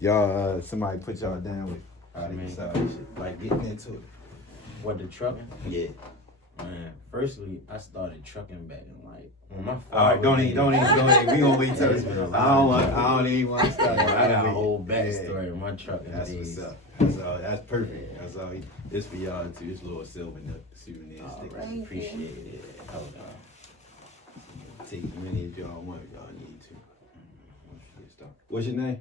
y'all somebody put y'all down with how they decide shit, like getting into it. What, the trucking? Yeah. Man, firstly, I started trucking back in like when my father. All right, don't even. We gonna wait till It's been a I lot. don't even want to start. I got a whole backstory in my trucking That's days. what's up. That's all. That's perfect. That's all. This for y'all too. This little silver souvenir sticker. Right, appreciate it. Hold on. Take as many as y'all want if y'all need to. What's your name?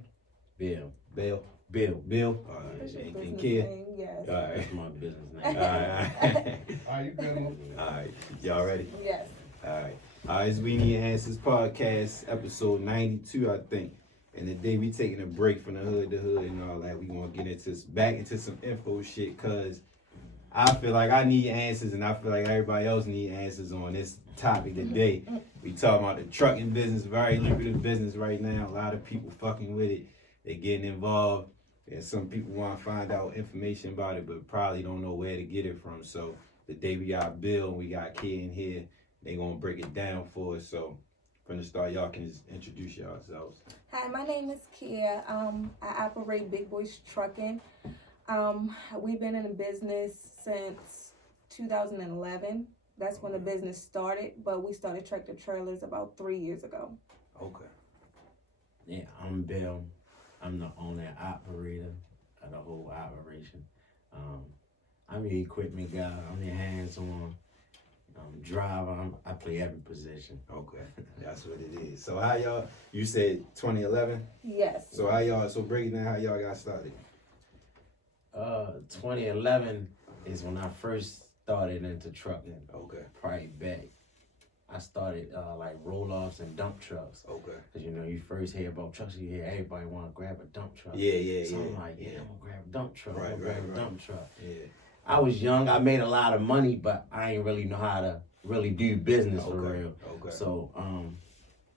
Bill. Bill. Bill. All right. That's your Anything business kid? name, yes. All right. That's my business name. All right. Are you good? All right. Y'all ready? Yes. All right. All right. It's We Need Answers podcast, episode 92, I think. And today we taking a break from the hood to hood and all that. We gonna get back into some info shit, cause I feel like I need answers, and I feel like everybody else need answers on this topic today. We talking about the trucking business, very lucrative business right now. A lot of people fucking with it. They getting involved, and some people want to find out information about it, but probably don't know where to get it from. So today we got Bill and we got Kid in here. They gonna break it down for us. So from the start, y'all can just introduce yourselves. Hi, my name is Kia. I operate Big Boys Trucking. We've been in the business since 2011. That's when the business started, but we started tractor trailers about 3 years ago. Okay. Yeah, I'm Bill. I'm the owner and operator of the whole operation. I'm your equipment guy. I'm your hands-on driver. I play every position. Okay, that's what it is. So how y'all? You said 2011. Yes. So how y'all? So break it down. How y'all got started? 2011 is when I first started into trucking. Okay. Probably back. I started like roll-offs and dump trucks. Okay. Cause you know you first hear about trucks, you hear everybody want to grab a dump truck. Yeah. So I'm like, I'm gonna grab a dump truck. Right, I'm gonna grab right. a dump truck. Yeah. I was young. I made a lot of money, but I ain't really know how to really do business for real. Okay. So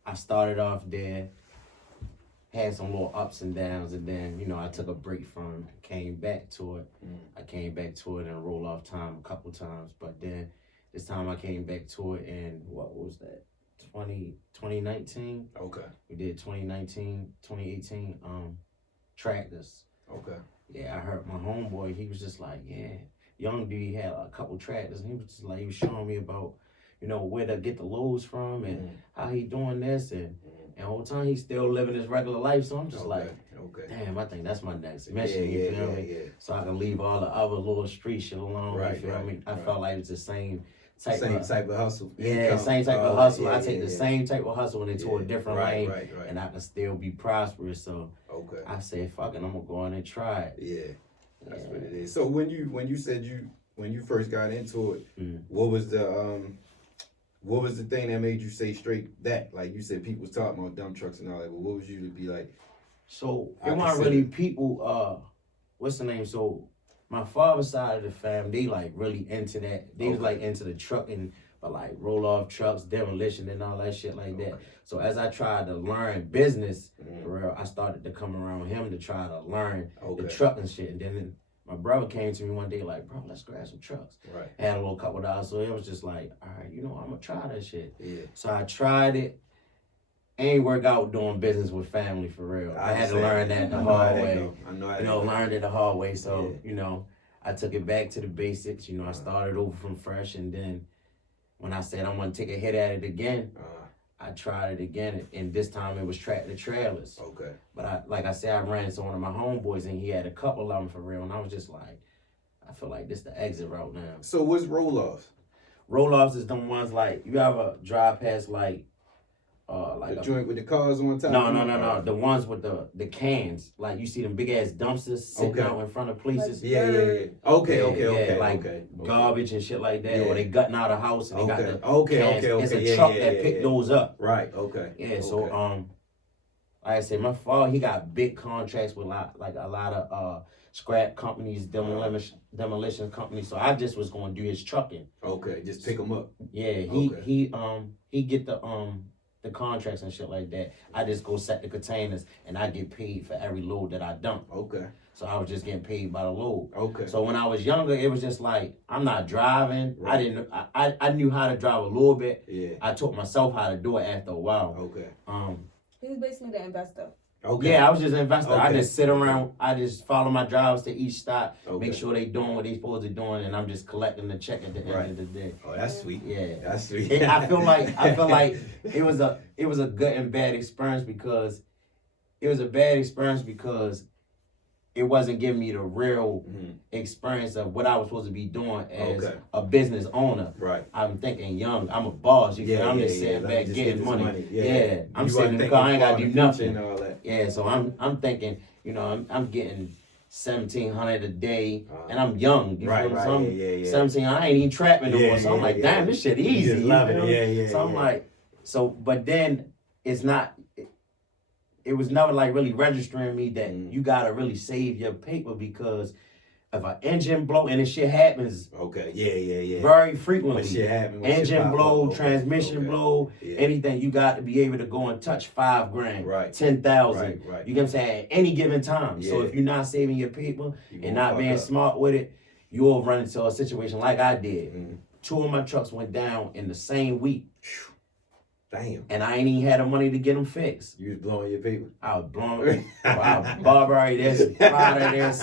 I started off there, had some little ups and downs, and then I took a break from it, came back to it. I came back to it in roll off time a couple times, but then this time I came back to it in what was that? 2019. Okay. We did 2019, 2018 tractors. Okay. Yeah, I heard my homeboy, he was just like, young dude, he had a couple tractors, and he was just like, he was showing me about, where to get the loads from and how he doing this, and all the time he's still living his regular life. So I'm just damn, I think that's my next mission. You feel me? Yeah. So I can leave all the other little street shit alone. Right, you feel me? I right. felt like it's the same type of hustle. Yeah, same type of hustle. I take the same type of hustle into a different lane, right. and I can still be prosperous. So Okay. I say, fuck it, I'm gonna go in and try it. Yeah. That's what it is. So when you said when you first got into it, what was the thing that made you say straight that? Like you said, people was talking about dump trucks and all that, but what was you to be like? So it wasn't really people. What's the name? So my father's side of the family, they like really into that. They was like into the trucking, but like roll off trucks, demolition, and all that shit like that. So as I tried to learn business, for real, I started to come around him to try to learn the trucking shit. And then my brother came to me one day like, bro, let's grab some trucks. Right. Had a little couple dollars, so it was just like, all right, I'm gonna try that shit. Yeah. So I tried it. Ain't work out doing business with family for real. I had to learn that the hard way. I know. Learned it the hard way. So, I took it back to the basics. I started over from fresh, and then when I said I'm gonna take a hit at it again, I tried it again, and this time it was tractor trailers. Okay. But I ran into one of my homeboys, and he had a couple of them for real, and I was just like, I feel like this the exit route now. So what's roll-offs? Roll-offs is them ones like you ever drive past like the joint with the cars on top? No. The ones with the cans. Like you see them big ass dumpsters sitting out in front of places. Yeah. Okay. Like garbage and shit like that. Or they gutting out a house and they got the cans. It's a Yeah, truck that picked those up. Right, okay. Yeah, so like I said, my father, he got big contracts with a lot of scrap companies, demolition companies. So I just was gonna do his trucking. Okay, just pick them up. Yeah, he get the contracts and shit like that. I just go set the containers and I get paid for every load that I dump. Okay. So I was just getting paid by the load. Okay. So when I was younger, it was just like, I'm not driving. Right. I knew how to drive a little bit. Yeah. I taught myself how to do it after a while. Okay. He was basically the investor. Okay. Yeah, I was just an investor. I Okay. just sit around. I just follow my drivers to each stop, Okay. make sure they doing what they supposed to doing, and I'm just collecting the check at the Right. end of the day. Oh, that's sweet. Yeah, That's sweet. I feel like it was a good and bad experience because it was a bad experience because it wasn't giving me the real experience of what I was supposed to be doing as a business owner. Right. I'm thinking young. I'm a boss. You feel? I'm just sitting Let me back just getting get money. this Yeah. I'm You sitting in the wasn't car. I ain't gotta do thinking nothing. and all that. Yeah. So I'm thinking. You know, I'm getting $1,700 a day, and I'm young. You feel me? So I'm 17. I ain't even trapping no more. So I'm like, damn, this shit easy. You love it. Yeah. So I'm like, but then it's not. It was never like really registering me that you gotta really save your paper because if an engine blow and this shit happens. Okay. Yeah. Very frequently. When shit happen, Engine blow, transmission blow, anything. You got to be able to go and touch $5,000, right? 10,000. Right. You get what I'm saying? At any given time. So if you're not saving your paper and not being smart with it, you'll run into a situation like I did. 2 of my trucks went down in the same week. Damn. And I ain't even had the money to get them fixed. You was blowing your paper. I was blowing. Wow, Barbary this, Prada this.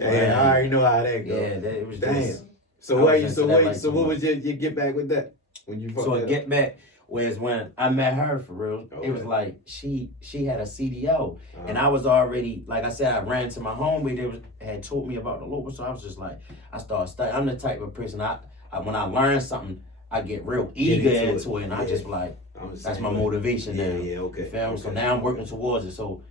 Hey, I already know how that goes. Yeah, it was damn. just. So what was your get back with that? When you So a get back was when I met her for real. Okay. It was like she had a CDL, and I was already, like I said, I ran to my home where they had told me about the local. So I was just like, I started studying. I'm the type of person I when I learn something, I get real eager into it, and I just like. That's my motivation now. Yeah, okay. You feel me? So now I'm working towards it. So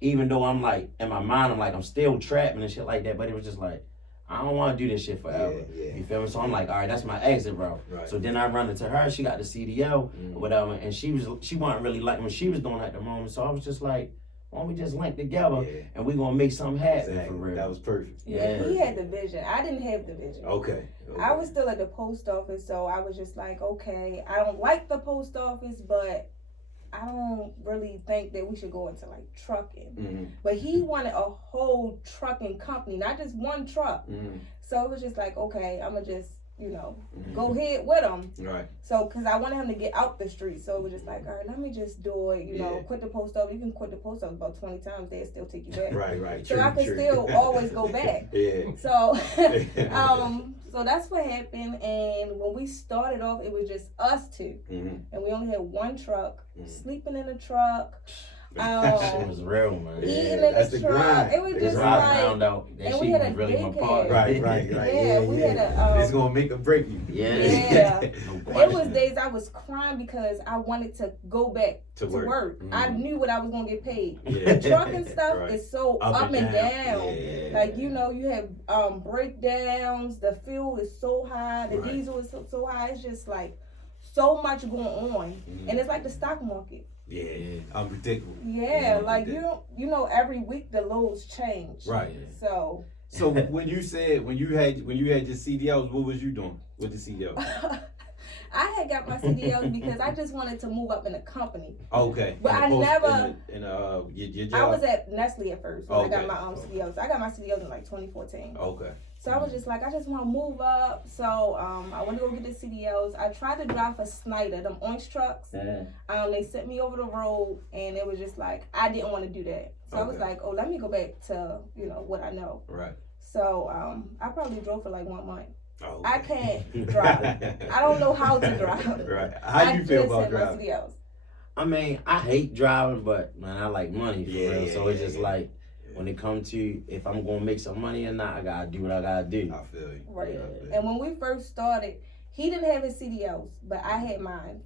even though I'm like, in my mind, I'm like, I'm still trapping and shit like that, but it was just like, I don't want to do this shit forever. Yeah. You feel me? So I'm like, all right, that's my exit route. Right. So then I run into her. She got the CDL or whatever, and she wasn't really like when she was doing it at the moment. So I was just like, why don't we just link together and we gonna make something happen for real? That was perfect. Yeah, he had the vision. I didn't have the vision. Okay. I was still at the post office, so I was just like, okay, I don't like the post office, but I don't really think that we should go into like trucking. But he wanted a whole trucking company, not just one truck. So it was just like, okay, I'm gonna just, go ahead with him. Right. So, cause I wanted him to get out the street. So it was just like, all right, let me just do it. Quit the post office. You can quit the post office about 20 times. They'll still take you back. Right. So I can still always go back. So, so that's what happened. And when we started off, it was just us two, and we only had one truck. Sleeping in the truck. Shit was real, man. Eating in the truck. It was just like, I found out that and she we had was a really my daycare. partner. Right. Yeah, we had a. It's gonna make or break you. Yeah. No It was days I was crying because I wanted to go back to work. I knew what I was gonna get paid. The trucking stuff is so up and down. Yeah. Like you have breakdowns. The fuel is so high. The diesel is so high. It's just like so much going on, and it's like the stock market. Yeah, unpredictable. Yeah, like every week the lows change. Right. So when you had your CDLs, what was you doing with the CDL? I had got my CDLs because I just wanted to move up in a company. Okay. But I never. Your job? I was at Nestle at first when I got my CDLs. I got my CDLs in like 2014. Okay. So I was just like, I just want to move up. So I went to go get the CDLs. I tried to drive for Snyder, them orange trucks. They sent me over the road, and it was just like, I didn't want to do that. So I was like, oh, let me go back to, what I know. Right. So I probably drove for like 1 month. Okay. I can't drive. I don't know how to drive. Right. How you feel about driving? I mean, I hate driving, but man, I like money for real. So it's just like, when it comes to if I'm gonna make some money or not, I gotta do what I gotta do. I feel you. Right. And when we first started, he didn't have his CDLs, but I had mine.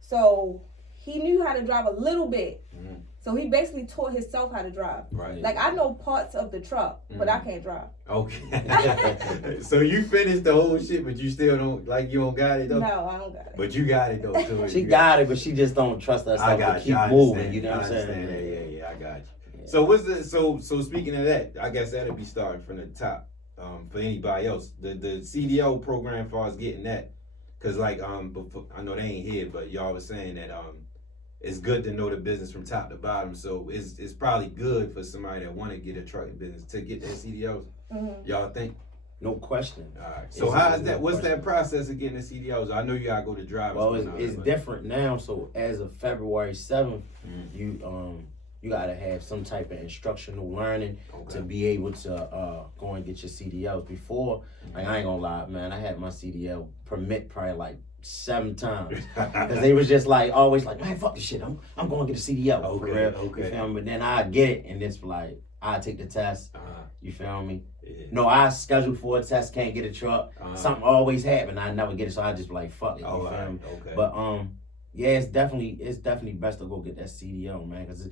So he knew how to drive a little bit. So he basically taught himself how to drive. Right. Like I know parts of the truck, but I can't drive. Okay. So you finished the whole shit, but you still don't you don't got it though? No, I don't got it. But you got it though. So She got it, but she just don't trust herself to keep moving. You know what I'm saying? Yeah, I got you. So so speaking of that, I guess that'll be starting from the top. For anybody else, the CDL program, as far as getting that, cause before, I know they ain't here, but y'all was saying that it's good to know the business from top to bottom. So it's probably good for somebody that want to get a trucking business to get their CDLs. Y'all think? No question. All right. So how is that? What's that process of getting the CDLs? I know you gotta go to drivers. Well, it's different now. So as of February 7th, you gotta have some type of instructional learning Okay. to be able to go and get your CDLs. Before, like I ain't gonna lie, man, I had my CDL permit probably like 7 times. Cause they was just like always like, man, fuck this shit. I'm going to get a CDL. Okay, For real. okay. You feel me? But then I get it and it's like I take the test. You feel me? Yeah. No, I scheduled for a test, can't get a truck. Something always happen. I never get it, so I just be like fuck it. You feel me? Okay. But yeah, it's definitely best to go get that CDL, man. Cause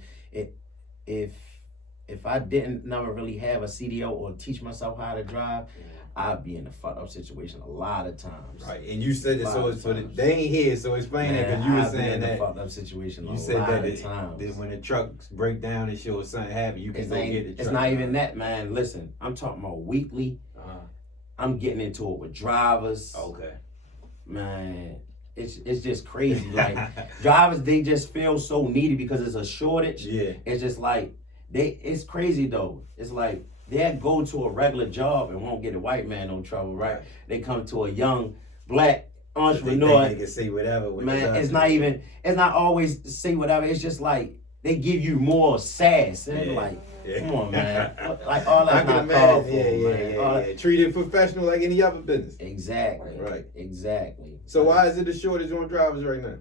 if I didn't never really have a CDL or teach myself how to drive, I'd be in a fucked up situation a lot of times. Right, and you said that so they ain't here, so explain that because you were saying that fucked up situation. You said that when the trucks break down and show something happen, you can go get the truck. It's not even that, man. Listen, I'm talking about weekly. I'm getting into it with drivers. Okay. Man, it's just crazy. Like drivers, they just feel so needy because it's a shortage. Yeah. It's just like it's crazy though. It's like they'll go to a regular job and won't get a white man no trouble, right? They come to a young black entrepreneur. They can say whatever. Man, it's not always say whatever. It's just like they give you more sass. And like, come on, man. Like all that's not called for, man. Treat it professional like any other business. Exactly. Right. Exactly. So why is it a shortage on drivers right now?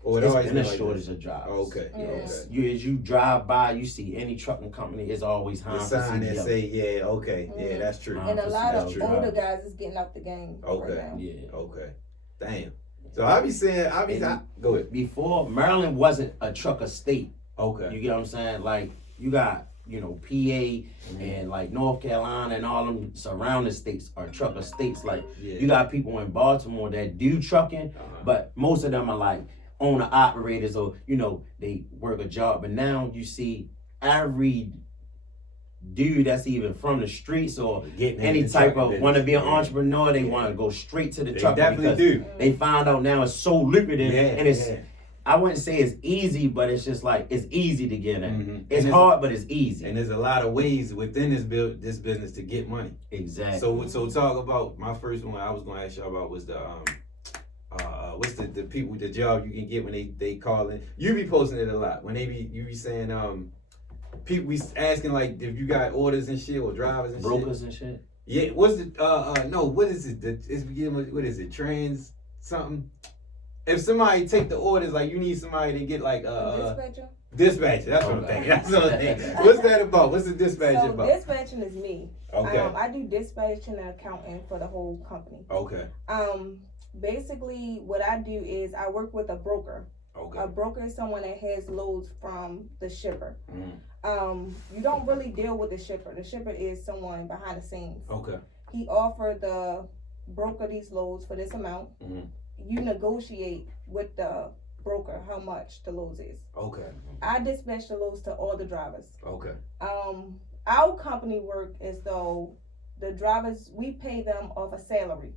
Or it's been a shortage of drivers. Okay. Yes. Okay. As you drive by, you see any trucking company is always hiring for sign CDL. that say, yeah, that's true. And a lot of older guys is getting out the game. Okay. Right now. Yeah. Okay. Damn. So I be saying, go ahead. Before, Maryland wasn't a trucker state. Okay. You get what I'm saying? Like, you got, PA and like North Carolina and all them surrounding states are trucker states. Like, you got people in Baltimore that do trucking, but most of them are like owner operators or, they work a job. But now you see every dude that's even from the streets or any type of want to be an entrepreneur, they want to go straight to the truck because they find out now it's so lucrative and it's I wouldn't say it's easy, but it's just like it's easy to get in. It's hard, but it's easy. And there's a lot of ways within this business to get money. Exactly. So talk about my first one. I was going to ask y'all about was the what's the people the job you can get when they call in. You be posting it a lot when you be saying people be asking like if you got orders and shit or drivers and brokers and shit. Yeah, what's the no, what is it? It's beginning with what is it? Trans something. If somebody take the orders, like you need somebody to get like dispatcher. That's what I'm thinking. That's what I'm thinking. What's that about? What's the dispatcher about? Dispatching is me. Okay. I do dispatching and accounting for the whole company. Okay. Basically, what I do is I work with a broker. Okay. A broker is someone that has loads from the shipper. You don't really deal with the shipper. The shipper is someone behind the scenes. Okay. He offered the broker these loads for this amount. You negotiate with the broker how much the loads is. Okay. I dispatch the loads to all the drivers. Okay. Our company work as though the drivers, we pay them off a salary.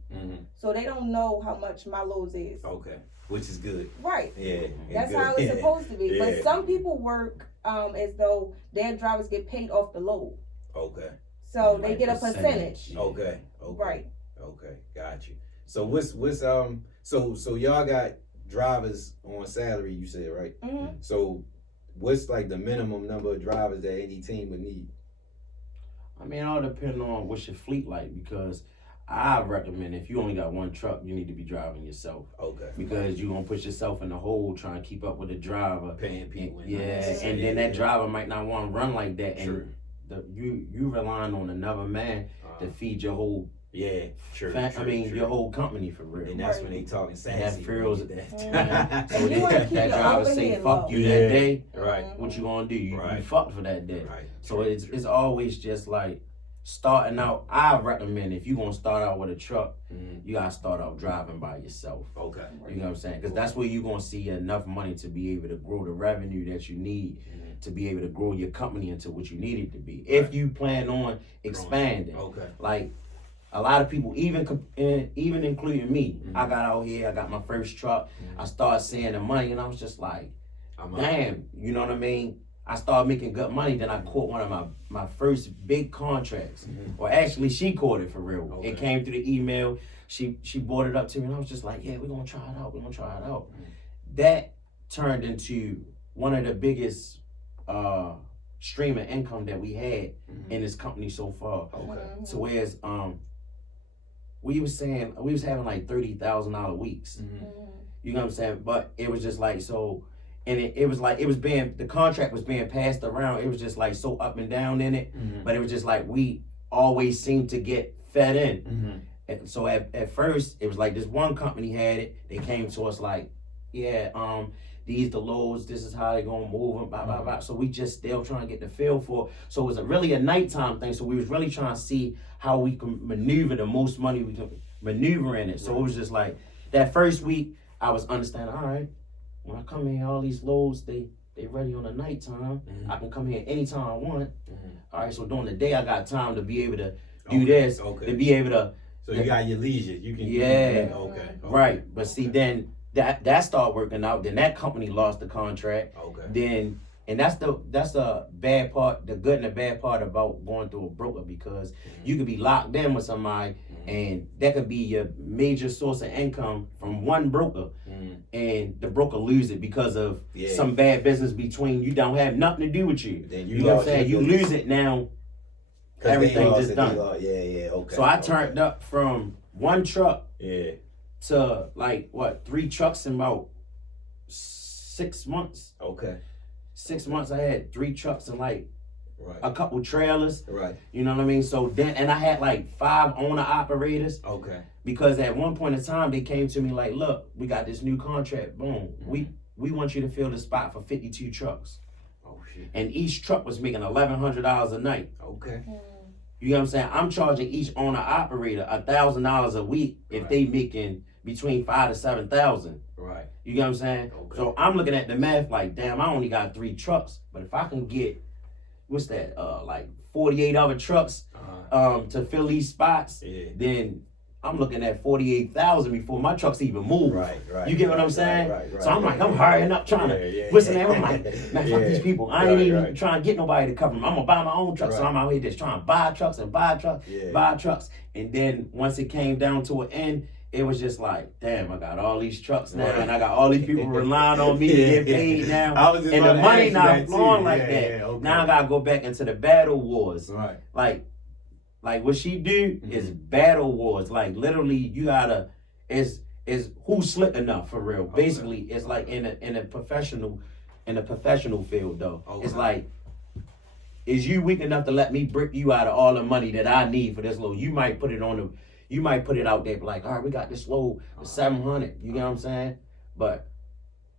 So they don't know how much my loads is. Okay. Which is good. Right. Yeah. That's how it's supposed to be. But some people work as though their drivers get paid off the load. Okay. So they get a percentage. Okay. Right. Okay. Got you. So what's so y'all got drivers on salary, you said, right? So what's like the minimum number of drivers that any team would need? I mean, it all depends on what's your fleet like because I recommend if you only got one truck, you need to be driving yourself. Okay. Because you're going to put yourself in the hole trying to keep up with the driver. Paying people. And then that driver might not want to run like that. True. And you relying on another man to feed your whole your whole company for real. And that's when they talking sassy. That feels that driver say fuck you that day. Right. What you gonna do? You fucked for that day. Right. So it's always just like starting out. I recommend if you gonna start out with a truck, you gotta start out driving by yourself. Okay. You know what I'm saying? Because that's where you gonna see enough money to be able to grow the revenue that you need. To be able to grow your company into what you need it to be. If you plan on expanding. Okay. Like a lot of people, even including me, I got out here, I got my first truck, I started seeing the money and I was just like, damn, you know what I mean? I started making good money, then I caught one of my first big contracts. Or actually she caught it for real. Okay. It came through the email, she brought it up to me and I was just like, yeah, we're gonna try it out. That turned into one of the biggest stream of income that we had in this company so far. Okay. So whereas we was having like $30,000 weeks. You know what I'm saying? But it was just like so, and it was like the contract was being passed around. It was just like so up and down in it. But it was just like we always seemed to get fed in. And so at first it was like this one company had it. They came to us like, yeah, these the lows, this is how they gonna move and blah blah blah. So we just still trying to get the feel for it. So it was really a nighttime thing. So we was really trying to see how we can maneuver the most money we can maneuver in it. So it was just like that first week I was understanding, all right, when I come in here, all these loads, they ready on the nighttime. I can come here anytime I want. All right, so during the day I got time to be able to do this, to be able to. So you got your leisure. You can. Okay. Right, but see then. That started working out. Then that company lost the contract. Okay. Then and that's the bad part, the good and the bad part about going through a broker, because you could be locked in with somebody and that could be your major source of income from one broker, and the broker lose it because of some bad business between you, don't have nothing to do with you. Then you know what I'm saying? You lose it now. Everything just done. Okay. So I turned up from one truck. Yeah. To like 3 trucks in about 6 months. Okay. 6 months I had 3 trucks and like right. a couple trailers. Right. You know what I mean? So then, and I had like 5 owner operators. Okay. Because at one point in time they came to me like, look, we got this new contract. Boom. We want you to fill the spot for 52 trucks. Oh shit. And each truck was making $1,100 a night. Okay. You know what I'm saying? I'm charging each owner operator $1,000 a week if they making between 5 to 7,000. Right. You get what I'm saying? Okay. So I'm looking at the math like, damn, I only got 3 trucks, but if I can get, what's that? Like 48 other trucks, to fill these spots, then I'm looking at 48,000 before my trucks even move. Right. You get what I'm saying? Right. So I'm like, I'm hurrying up trying to listen, man. I'm like, man, fuck these people. I ain't even trying to get nobody to cover them. I'm gonna buy my own truck. So I'm out here just trying to buy trucks and buy trucks, buy trucks. And then once it came down to an end, it was just like, damn, I got all these trucks now, and I got all these people relying on me to get paid now. And the money not flowing like that. Okay. Now I gotta go back into the battle wars. Right. Like what she do is battle wars. Like literally, you gotta is who's slick enough for real. Okay. Basically, it's like in a professional field though. Okay. It's like, is you weak enough to let me brick you out of all the money that I need for this load? You might put it out there like, all right, we got this load for 700. You get what I'm saying? But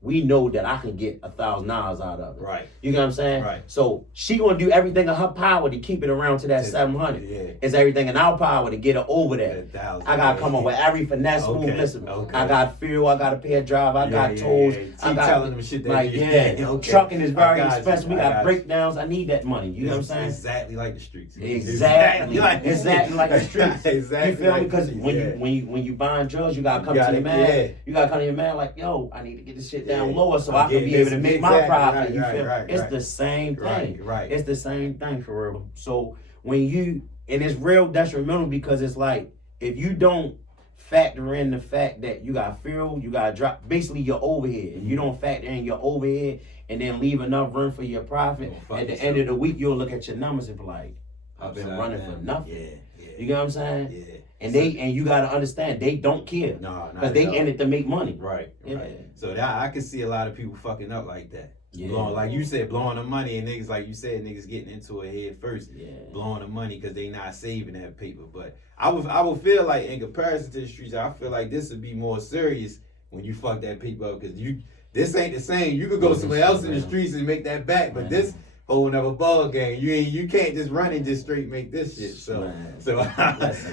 we know that I can get $1,000 out of it. Right. You get what I'm saying? Right. So she gonna do everything in her power to keep it around to that 700. Yeah. It's everything in our power to get it over that. I gotta come up with every finesse move. Listen, I got fuel, I got to pay a drive, I got tolls. I got telling them shit that trucking is very expensive. We got breakdowns. I need that money. You know what I'm saying? Exactly like the streets. Exactly like the streets. Exactly. You feel me? Because when you buying drugs, you gotta come to your man. You gotta come to your man like, yo, I need to get this shit down lower so I can be able to make my profit. You feel? It's the same thing. Right. It's the same thing for real. So and it's real detrimental because it's like, if you don't factor in the fact that you got fuel, you got to drop basically your overhead, and you don't factor in your overhead and then leave enough room for your profit, at the end of the week you'll look at your numbers and be like, I've been running for nothing. Yeah. You get what I'm saying? Yeah. And you gotta understand, they don't care. Because they in it to make money. Right. So I can see a lot of people fucking up like that. Like you said, blowing the money, and niggas, like you said, niggas getting into it head first, blowing the money because they not saving that paper. But I would feel like, in comparison to the streets, I feel like this would be more serious when you fuck that paper up, because this ain't the same. You could go somewhere else in the streets and make that back, but this whole another ball game. You can't just run and just straight make this shit. So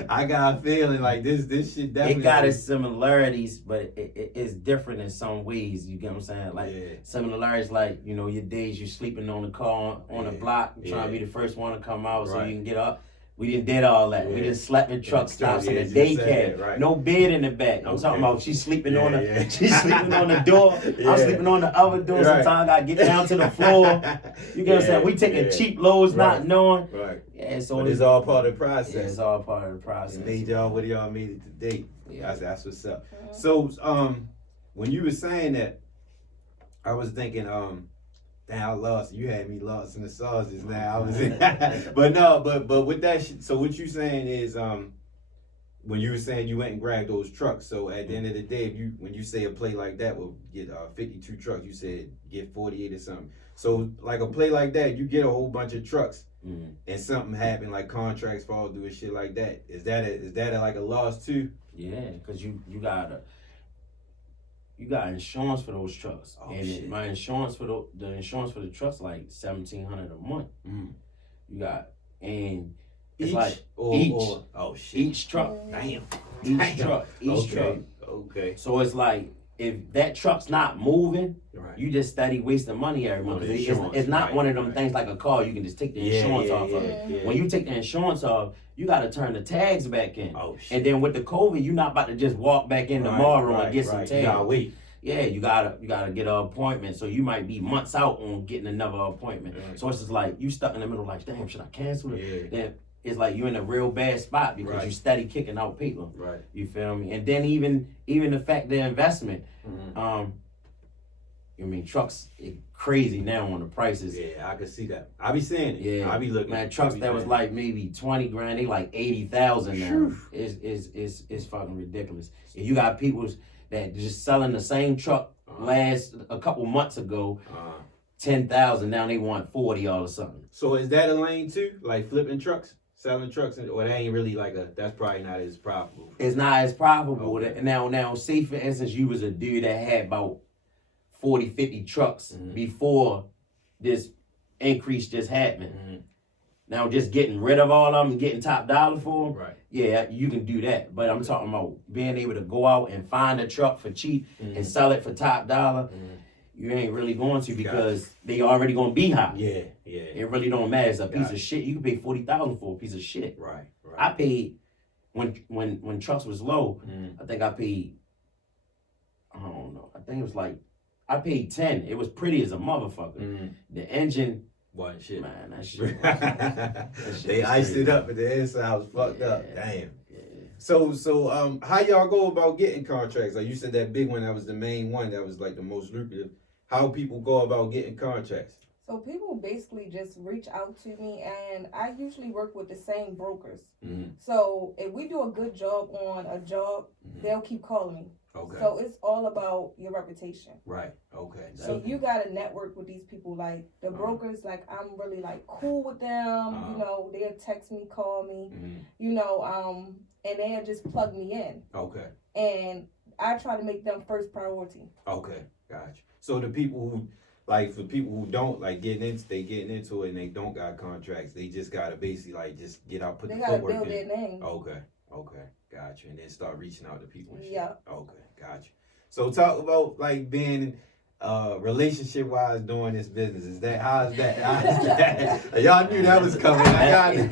I got a feeling like this shit definitely. It got its similarities, but it's different in some ways. You get what I'm saying? Like similarities, like, you know, your days you sleeping on the car on the block, trying to be the first one to come out so you can get up. We did all that. We just slept in truck stops in the daycare. No bed in the back. I'm talking about she's sleeping on she's sleeping on the door. I'm sleeping on the other door. Sometimes I get down to the floor. You get what I'm saying? We taking cheap loads, not knowing. Yeah, so it's all part of the process. Yeah, it's all part of the process. Made y'all what y'all made it today. That's what's up. So when you were saying that, I was thinking Damn, I lost. You had me lost in the sauce just now. I was but no, but with that shit, so what you saying is when you were saying you went and grabbed those trucks, so at the end of the day, when you say a play like that will get 52 trucks, you said get 48 or something. So like a play like that, you get a whole bunch of trucks and something happen, like contracts fall through and shit like that. Is that like a loss too? Yeah, because you got insurance for those trucks. Oh, and shit. My insurance for the insurance for the trucks like $1,700 a month. You got and it's each truck. Damn. Each truck. Okay. So it's like if that truck's not moving, you just steady wasting money every month. It's not one of them things like a car you can just take the insurance off of it. Yeah. When you take the insurance off, you got to turn the tags back in. Oh, shit. And then with the COVID, you're not about to just walk back in tomorrow and get some tags. You gotta wait. Yeah, you gotta get an appointment. So you might be months out on getting another appointment. So it's just like you stuck in the middle, like, damn, should I cancel it? Yeah. Then it's like you're in a real bad spot because you steady kicking out people. Right. You feel me? And then even the fact the investment, I mean, trucks crazy now on the prices. Yeah, I can see that. I be seeing it. Yeah, I be looking. Man, trucks that was like maybe 20 grand, they like 80,000 now. It's fucking ridiculous. And you got people that just selling the same truck last a couple months ago, 10,000. Now they want 40 all of a sudden. So is that a lane too? Like flipping trucks, selling trucks, or that ain't really like that's probably not as profitable. It's not as profitable. Okay. Now, say for instance, you was a dude that had about 40, 50 trucks before this increase just happened. Now, just getting rid of all of them, getting top dollar for them, yeah, you can do that. But I'm talking about being able to go out and find a truck for cheap and sell it for top dollar. You ain't really going to because they already gonna be high. Yeah. It really don't matter. It's a piece of shit. You can pay $40,000 for a piece of shit. Right. I paid when trucks was low. I think I paid. I don't know. I think it was like I paid 10. It was pretty as a motherfucker. The engine. Wasn't shit. Man, that shit. They iced it up, but the inside was fucked up. Damn. So how y'all go about getting contracts? Like you said, that big one, that was the main one, that was like the most lucrative. How people go about getting contracts? So people basically just reach out to me, and I usually work with the same brokers. So if we do a good job on a job, they'll keep calling me. Okay. So it's all about your reputation. Right. Okay. So you gotta network with these people, like the brokers. Like I'm really like cool with them. You know, they'll text me, call me. You know, and they'll just plug me in. Okay. And I try to make them first priority. Okay. Gotcha. So the people who, like, for people who don't like getting into it and they don't got contracts, they just gotta basically like just get out, put the footwork in. They gotta build their name. Okay, gotcha. And then start reaching out to people and shit. Yeah. Okay, gotcha. So talk about like being relationship wise doing this business. How's that? Y'all knew that was coming. I got it.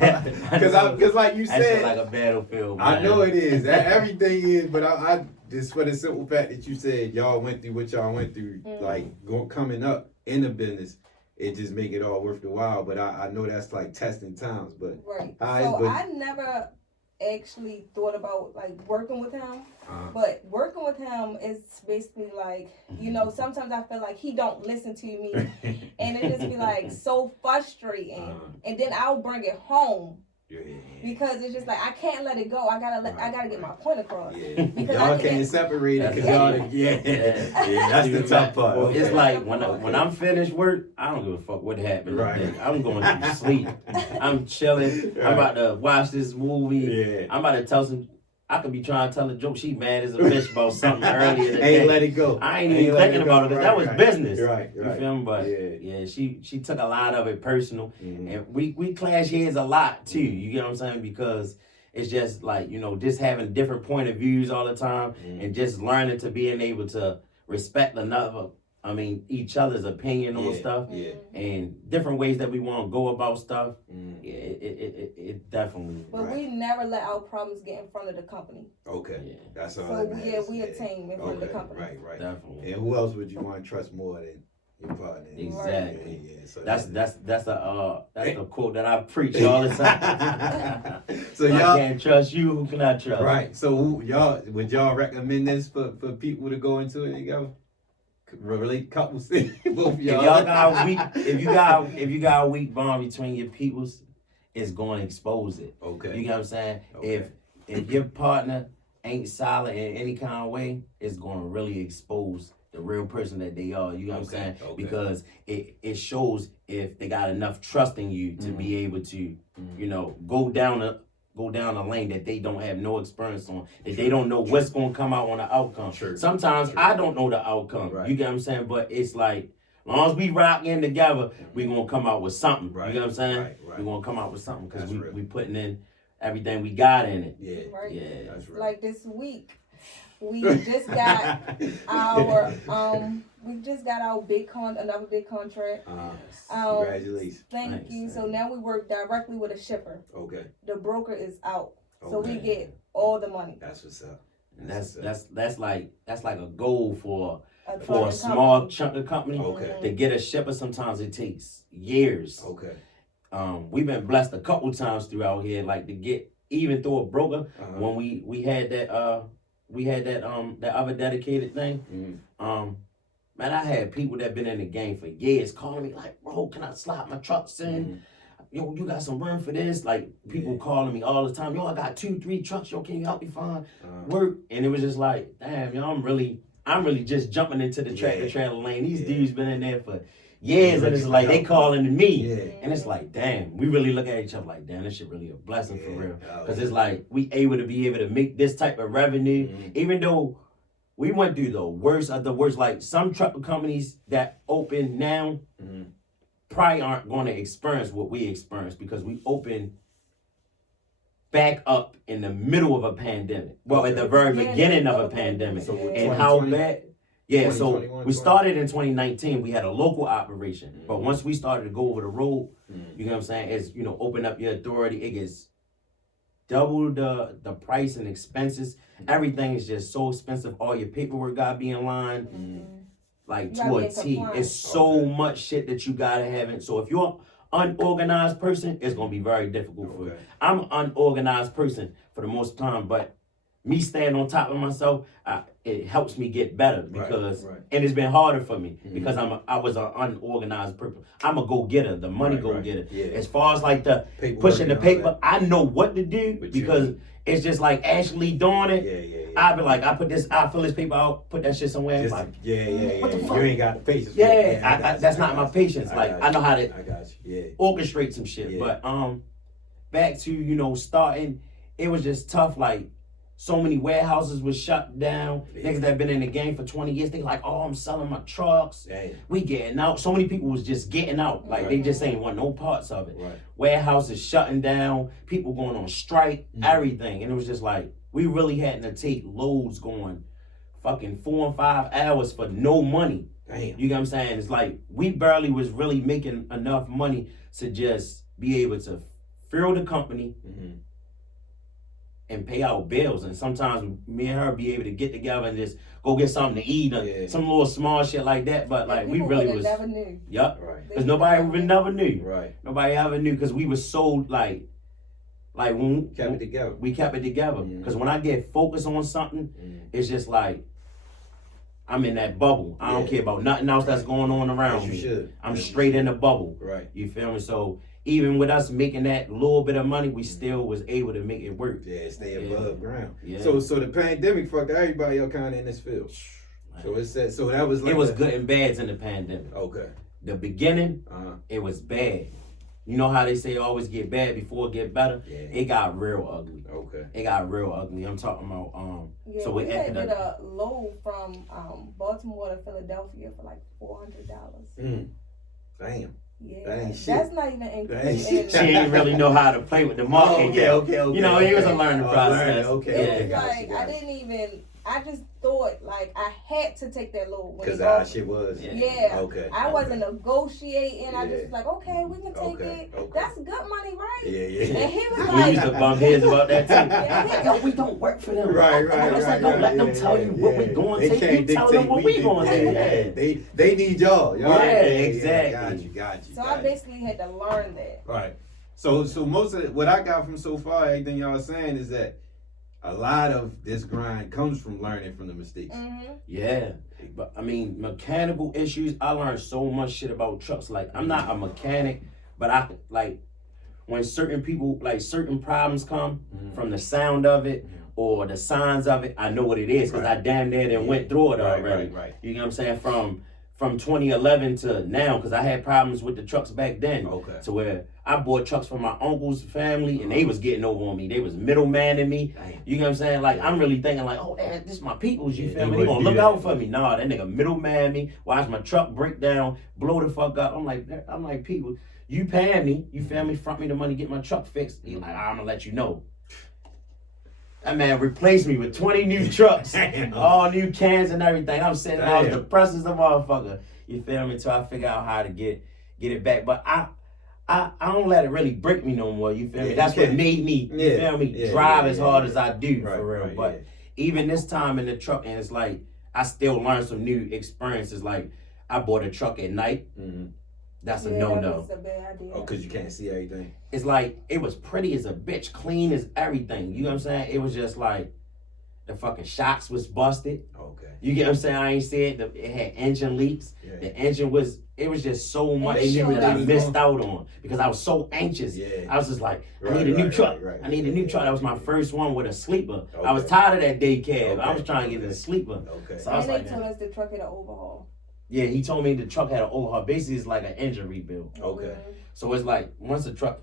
Cause like you said, that's like a battlefield, man. I know it is. Everything is, but I just for the simple fact that you said y'all went through what y'all went through, like coming up in the business, it just make it all worth the while. But I know that's like testing times. But I never actually thought about like working with him, but working with him is basically like, you know, sometimes I feel like he don't listen to me, and it just be like so frustrating, and then I'll bring it home. Because it's just like I can't let it go. I gotta get my point across. Because y'all can't separate it. Cause y'all, that's the tough part. It's like when I'm finished work, I don't give a fuck what happened. Right. I'm going to sleep. I'm chilling. I'm about to watch this movie. I'm about to tell some. I could be trying to tell a joke. She mad as a bitch about something earlier today. Ain't let it go. I ain't even thinking about it because that was business. Right. You feel me? But yeah, she took a lot of it personal, and we clash heads a lot too. You get what I'm saying? Because it's just like, you know, just having different point of views all the time, and just learning to being able to respect each other's opinion on stuff, and different ways that we want to go about stuff. It definitely. But we never let our problems get in front of the company. Okay, that's all. So we a team in front of the company. Right. Definitely. And who else would you want to trust more than your partner? Exactly. Yeah. So that's a quote that I preach all the time. So if y'all I can't trust you, who can I trust? Right. So would y'all recommend this for people to go into it and go? relate couples. Both of If y'all. y'all got a weak, if you got a weak bond between your peoples, it's going to expose it. Okay. You get what I'm saying? Okay. If your partner ain't solid in any kind of way, it's going to really expose the real person that they are. You know what I'm saying? Okay. Because it shows if they got enough trust in you to be able to, you know, go down a lane that they don't have no experience on, that they don't know what's going to come out on the outcome. Sometimes I don't know the outcome. Right. You get what I'm saying? But it's like, as long as we rock in together, we going to come out with something. Right. You get what I'm saying? Right. We going to come out with something because That's real. we putting in everything we got in it. Yeah. Right. Yeah. That's right. Like this week, we just got our another big contract. Congratulations. Thank Thanks, you. So thank now we work directly with a shipper. Okay. The broker is out, so we Okay. get all the money. That's what's up. That's like a goal for a trucking small company. chunk of company. Okay. To get a shipper, sometimes it takes years. Okay. We've been blessed a couple times throughout here, like to get even through a broker when we had that that other dedicated thing. Man, I had people that been in the game for years calling me like, bro, can I slide my trucks in? Yo, you got some room for this? Like people calling me all the time. Yo, I got 2-3 trucks. Yo, can you help me find work? And it was just like, damn, yo, I'm really just jumping into the tractor trailer lane. These dudes been in there for years, and it's like they calling to me, and it's like, damn, we really look at each other like, damn, this shit really a blessing for real, because it's like we able to make this type of revenue, even though we went through the worst of the worst. Like some truck companies that open now probably aren't going to experience what we experienced because we open back up in the middle of a pandemic. Well, at the very beginning of a pandemic. So And how 2020? bad? Yeah, so 2021, we started in 2019. We had a local operation. But once we started to go over the road, you know what I'm saying, as you know, open up your authority, it gets double the price and expenses. Everything is just so expensive. All your paperwork gotta be in line. Like to a T. It's so much shit that you gotta have it. So if you're an unorganized person, it's gonna be very difficult for you. I'm an unorganized person for the most time, but me staying on top of myself, it helps me get better because, and it's been harder for me because I was an unorganized person. I'm a go-getter, the money go-getter. As far as like the pushing the paper, I know what to do because it's just like Ashley doing it. I be like, I fill this paper out, put that shit somewhere. Just, like, what the fuck? You ain't got the patience. That's not my patience. Like I know how to orchestrate some shit. But back to, you know, starting, it was just tough. Like so many warehouses was shut down. Niggas that been in the game for 20 years, they like, oh, I'm selling my trucks. We getting out. So many people was just getting out. Like they just ain't want no parts of it. Warehouses shutting down, people going on strike, everything. And it was just like, we really had to take loads going fucking 4 and 5 hours for no money. Damn. You get what I'm saying? It's like we barely was really making enough money to just be able to fill the company and pay our bills. And sometimes me and her be able to get together and just go get something to eat or some little small shit like that. But like we really was never knew. Yup. Because nobody even never knew. Nobody ever knew because we was so like when kept it together. We kept it together. Because when I get focused on something, it's just like I'm in that bubble. I don't care about nothing else that's going on around me. I'm straight in the bubble. You feel me? So even with us making that little bit of money, we still was able to make it work. Stay above ground. So the pandemic fucked everybody up kind of in this field. So it said, so that was like it was good and bads in the pandemic. The beginning, it was bad. You know how they say always get bad before it get better? It got real ugly. It got real ugly. I'm talking about so we had to get a load from Baltimore to Philadelphia for like $400. Damn. Yeah, that ain't shit. That's not even included. She ain't really know how to play with the market yet. You know, it was a learning process. I didn't even. I just thought like I had to take that load because how shit was. I wasn't negotiating. I just was like, okay, we can take it. That's good money, right? And he was like, we used to bump heads about that too. Yo, we don't work for them. I was like, don't let them tell you what we going to take. You tell them what we going to take. They need y'all. Exactly. Got you. So I basically had to learn that. Right. So most of what I got from so far, everything y'all saying is that a lot of this grind comes from learning from the mistakes. Yeah, but I mean, mechanical issues. I learned so much shit about trucks. Like, I'm not a mechanic, but I like when certain people, like certain problems come from the sound of it or the signs of it. I know what it is because I damn near then went through it already. Right. You know what I'm saying? From 2011 to now, because I had problems with the trucks back then. Okay. To where I bought trucks from my uncle's family, and they was getting over on me. They was middleman me. Damn. You know what I'm saying? Like, I'm really thinking like, oh, damn, this is my peoples. You feel me? They wouldn't gonna do look that. out for me. Nah, that nigga middleman me. Watch my truck break down, blow the fuck up. I'm like, people, you paying me. You feel me? Front me the money, get my truck fixed. He like, I'm gonna let you know. That man replaced me with 20 new trucks, all new cans and everything. I'm sitting there, I was depressed as a motherfucker. You feel me? Until I figure out how to get it back. But I don't let it really break me no more. You feel me? That's what made me, you feel me, drive as hard as I do, for real. But even this time in the truck, and it's like, I still learned some new experiences. Like, I bought a truck at night. That's a no-no. That's a bad idea. Oh, because you can't see everything. It's like, it was pretty as a bitch, clean as everything. You know what I'm saying? It was just like, the fucking shocks was busted. Okay. You get what I'm saying? I ain't said it had engine leaks. Yeah. The engine it was just so much They shit knew that I missed out on because I was so anxious. Yeah. I was just like, I need a new truck. I need a new truck. That was my first one with a sleeper. I was tired of that day cab. I was trying to get a sleeper. Okay. So I was and like, they told us the truck had an overhaul. yeah, he told me the truck had an overhaul. Basically, it's like an engine rebuild. Okay. So it's like, once a truck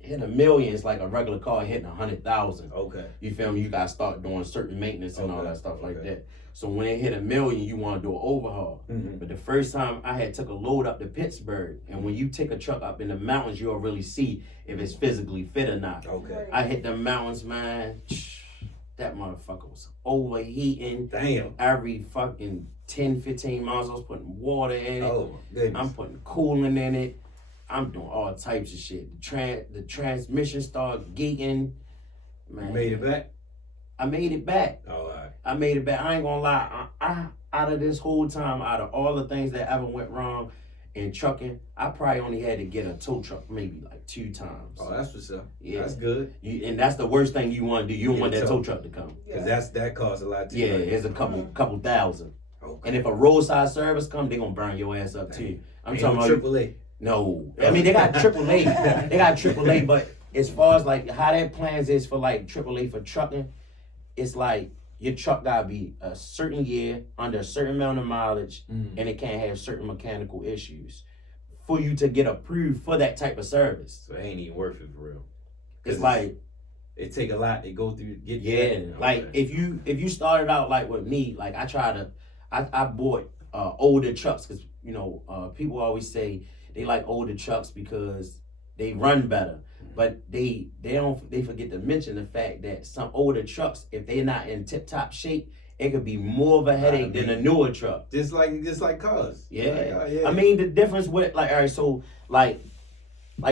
hit $1 million, it's like a regular car hitting 100,000. Okay. You feel me? You gotta start doing certain maintenance and all that stuff like Okay. that. So when it hit $1 million, you want to do an overhaul. But the first time I had took a load up to Pittsburgh, and when you take a truck up in the mountains, you'll really see if it's physically fit or not. Okay. I hit the mountains, man. That motherfucker was overheating. Damn. Every fucking 10, 15 miles, I was putting water in it. Oh, goodness. I'm putting coolant in it. I'm doing all types of shit. The transmission started geeking. Man, You made it back? I made it back. Oh, all right. I made it back. I ain't gonna lie. I out of this whole time, out of all the things that ever went wrong in trucking, I probably only had to get a tow truck maybe like 2 times. Oh, that's what's up. Yeah. That's good. And that's the worst thing you want to do. You don't want that tow truck to come. Because that costs a lot too. Yeah, it's a couple thousand. Okay. And if a roadside service come, they gonna burn your ass up too. I'm Ain't talking no about AAA. No, I mean they got AAA. They got AAA, but as far as like how that plans is for like AAA for trucking, it's like your truck gotta be a certain year, under a certain amount of mileage, and it can't have certain mechanical issues for you to get approved for that type of service. So it ain't even worth it for real. It's like it take a lot to go through to get yeah, like if you started out like with me, like I bought older trucks because you know people always say they like older trucks because they run better. But they forget to mention the fact that some older trucks, if they're not in tip top shape, it could be more of a headache than a newer truck. Just like cars. Yeah. Like, yeah. I mean the difference with like all right, so like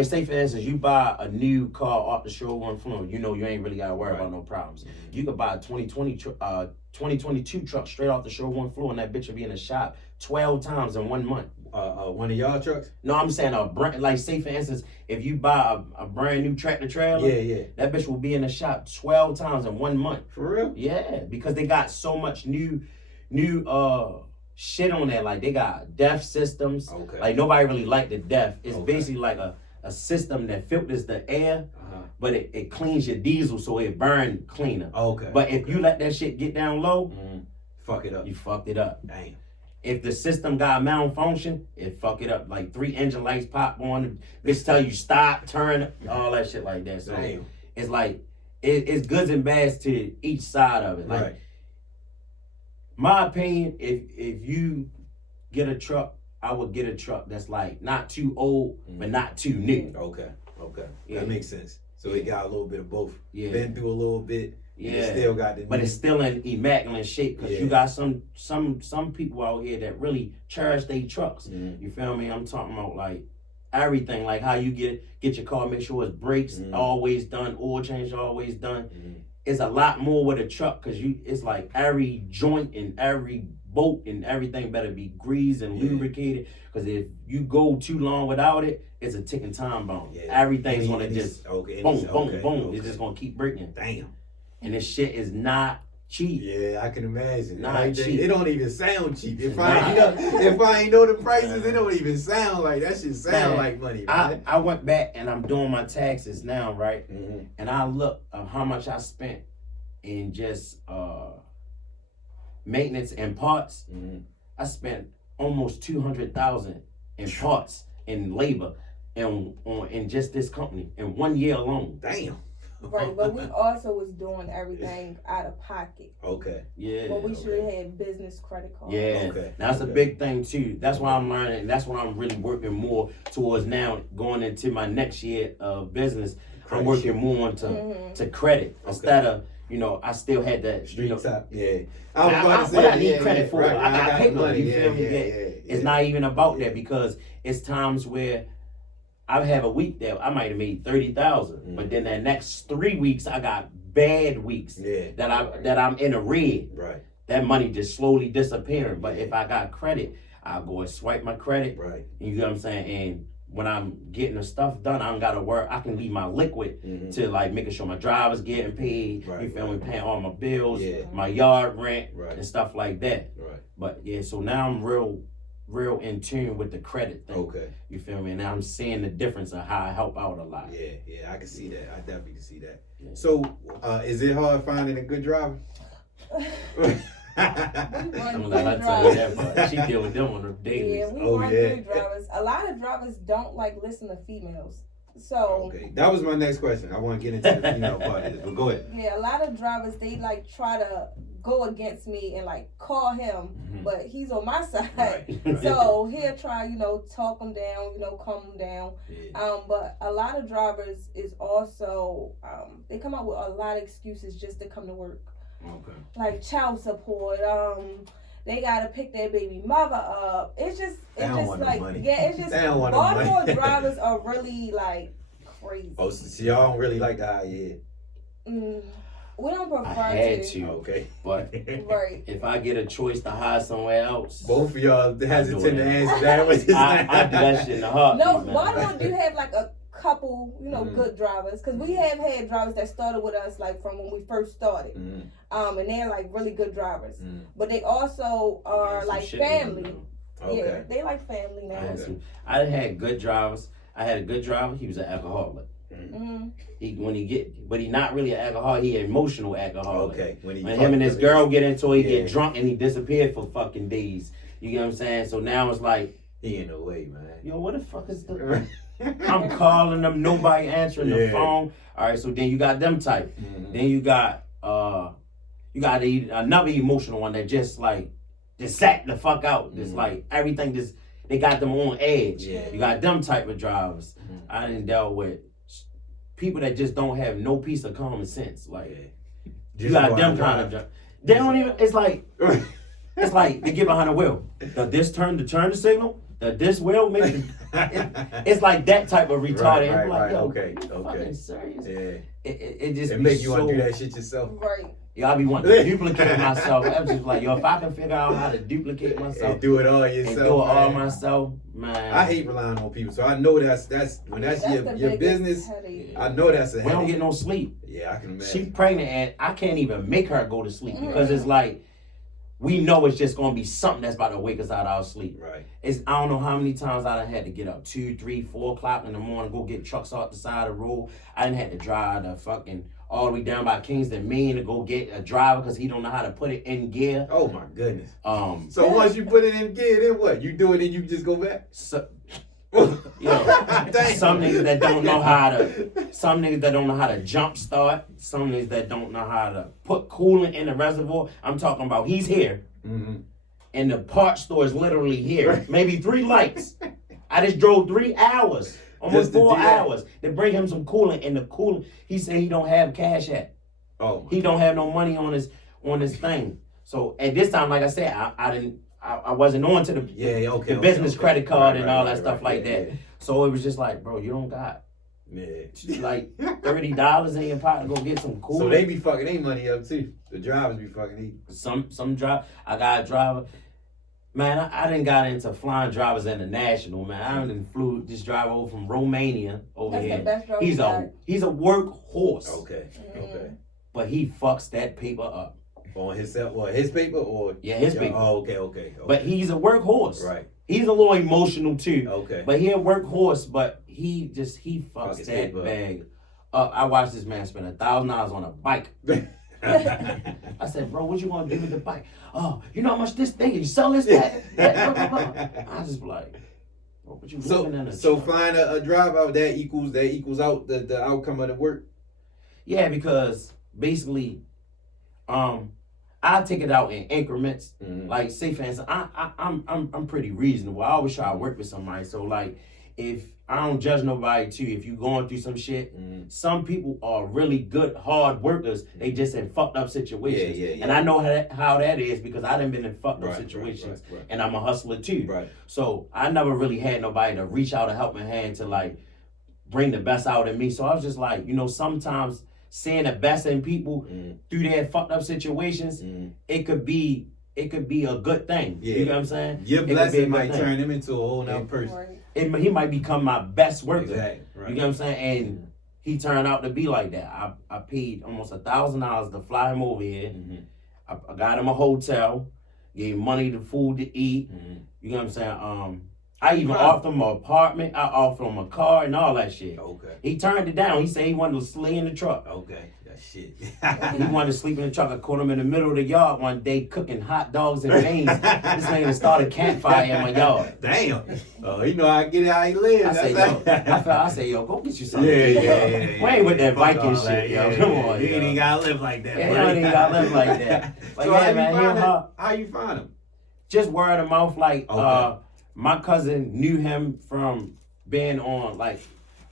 say for instance, you buy a new car off the showroom floor, you know you ain't really gotta worry about no problems. You could buy a 2022 truck straight off the showroom floor, and that bitch will be in the shop 12 times in 1 month. One of y'all trucks? No, I'm saying a brand, like say for instance, if you buy a brand new tractor trailer, that bitch will be in the shop 12 times in 1 month. For real? Yeah, because they got so much new shit on there. Like they got DEF systems. Okay. Like nobody really liked the DEF. It's basically like a system that filters the air, but it cleans your diesel so it burn cleaner. Okay. But if you let that shit get down low, fuck it up. you fucked it up. Damn. If the system got malfunction, it fuck it up. Like 3 engine lights pop on, bitch tell you stop, turn, all that shit like that. So Damn. it's like it's goods and bads to each side of it. Like my opinion, if you get a truck, I would get a truck that's like not too old but not too new. Okay. Yeah. That makes sense. So it got a little bit of both. Yeah. Been through a little bit. Yeah. It still got the But it's still in immaculate shape because you got some people out here that really cherish their trucks. You feel me? I'm talking about like everything, like how you get your car, make sure its brakes always done, oil change always done. It's a lot more with a truck because it's like every joint and every bolt and everything better be greased and lubricated, because if you go too long without it, it's a ticking time bomb. Everything's gonna just boom. It's just gonna keep breaking. Damn. and this shit is not cheap. Yeah, I can imagine. Not cheap. It don't even sound cheap. If I ain't know the prices, it don't even sound like that. Shit sound like money. Man. I went back and I'm doing my taxes now, right? Mm-hmm. And I look at how much I spent in just maintenance and parts. Mm-hmm. I spent almost $200,000 in parts and labor in just this company in 1 year alone. Damn. Right, but we also was doing everything out of pocket. Okay. Yeah. But we should have had business credit cards. Yeah, Okay. That's a big thing too. That's why I'm learning. That's what I'm really working more towards now, going into my next year of business. I'm working more into credit instead of, I still had that Street top. Yeah. What I need credit for. Right. I got paper. money. You feel me? It's not even about that because it's times where I have a week that I might have made 30,000, but then the next 3 weeks I got bad weeks that I'm in a red. Right. That money just slowly disappearing. But if I got credit, I'll go and swipe my credit. Right. You know what I'm saying? And when I'm getting the stuff done, I don't gotta work. I can leave my liquid to like making sure my driver's getting paid. Right, you feel me? Paying all my bills, Yeah. my yard rent, Right. and stuff like that. Right. But yeah, so now I'm real in tune with the credit thing. Okay. You feel me? And now I'm seeing the difference of how I help out a lot. Yeah, I can see that. I definitely can see that. Yeah. So, is it hard finding a good driver? I'm gonna let her tell you that, but she deal with them on a daily. Yeah, we want good drivers. A lot of drivers don't like listen to females. So okay, that was my next question. I want to get into the female part of this, but go ahead. Yeah, a lot of drivers they like try to go against me and like call him, but he's on my side. Right. So he'll try, talk him down, calm him down. Yeah. But a lot of drivers is also they come up with a lot of excuses just to come to work. Okay. Like child support, they gotta pick their baby mother up. It's just like it's just Baltimore drivers are really like crazy. Oh, so y'all don't really like the high head? We don't prefer I had to. Okay. But right. if I get a choice to hire somewhere else, both of y'all hesitant to answer that. I do that shit in a heartbeat. No, Baltimore do have like a couple, good drivers, because we have had drivers that started with us like from when we first started, and they're like really good drivers, but they also are like family. Okay. Yeah, they like family now. I had good drivers. I had a good driver. He was an alcoholic. But he not really an alcoholic. He an emotional alcoholic. Okay. When him and his girl get into it, he get drunk and he disappeared for fucking days. You get what I'm saying? So now it's like he in the way, man. Yo, what the fuck is the? I'm calling them, nobody answering the phone. All right, so then you got them type. Then you got another emotional one that just sat the fuck out. Just like everything they got them on edge. Yeah. You got them type of drivers. I didn't deal with people that just don't have no piece of common sense. Like you got them kind of drivers. They don't even. It's like they get behind the wheel. Does this turn the signal? Does this wheel make it? It's like that type of retarded. Right, like, yo, okay. Fucking serious? Yeah. It just make you want to do that shit yourself. Right. I be wanting to duplicate myself. I'm just like, if I can figure out how to duplicate myself and do it all yourself, and do it all myself, man. I hate relying on people, so I know that's when that's your business. Headache. I know that's a headache. We don't get no sleep. Yeah, I can imagine. She pregnant and I can't even make her go to sleep because it's like we know it's just gonna be something that's about to wake us out of our sleep. Right. I don't know how many times I done had to get up 2, 3, 4 o'clock in the morning, go get trucks off the side of the road. I done had to drive the fucking all the way down by Kingston, Maine to go get a driver because he don't know how to put it in gear. Oh my goodness. So once you put it in gear, then what? You do it and you just go back? Some niggas that don't know how to jump start, some niggas that don't know how to put coolant in the reservoir. I'm talking about he's here and the parts store is literally here. Maybe 3 lights. I just drove 3 hours. Almost 4 hours to bring him some coolant, and the coolant, he said he don't have cash yet. Oh, he don't have no money on his thing. So at this time, like I said, I wasn't on to the business credit card and all that stuff like that. So it was just like, bro, you don't got like $30 in your pocket to go get some coolant. So they be fucking their money up too. The drivers be fucking Some drive. I got a driver. Man, I done got into flying drivers international, man. I done flew this driver over from Romania over here. That's the best driver He's a workhorse. Okay. but he fucks that paper up. On himself or his paper or Yeah, his paper. Oh, okay. But he's a workhorse. Right. He's a little emotional too. Okay. But he a workhorse, but he fucks his that paper. bag up. I watched this man spend $1,000 on a bike. I said, bro, what you want to do with the bike? Oh, you know how much this thing? You sell this? That? I just be like, bro, what you living in a So truck? flying a drive out that equals out the outcome of the work. Yeah, because basically, I take it out in increments. Mm-hmm. Like, say for instance, I'm pretty reasonable. I always try to work with somebody. So like, if I don't judge nobody too, if you going through some shit, some people are really good, hard workers. They just in fucked up situations. Yeah. And I know how that is because I done been in fucked up situations, right. and I'm a hustler too. Right. So I never really had nobody to reach out a helping hand to like bring the best out in me. So I was just like, sometimes seeing the best in people through their fucked up situations, it could be a good thing. Yeah. You know what I'm saying? Your It could be a blessing good might thing. turn him into a whole nother person. Right. He might become my best worker. Exactly. Right. You get what I'm saying? And he turned out to be like that. I paid almost $1,000 to fly him over here. I got him a hotel, gave him money to food to eat. You know what I'm saying? I even offered him an apartment. I offered him a car and all that shit. Okay. He turned it down. He said he wanted to sleep in the truck. Okay. That shit. He wanted to sleep in the truck. I caught him in the middle of the yard one day cooking hot dogs and beans. This nigga started a campfire in my yard. Damn. Oh, you know how he lives. I said, yo, go get you something. Yeah. We ain't with that Fuck Viking all shit, that, yo. yeah, Come yeah. on, You yo. ain't even gotta live like that. Yeah, buddy. you ain't even gotta live like that. But So yeah, man, how you find him? just word of mouth. Like, Okay. my cousin knew him from being on, like,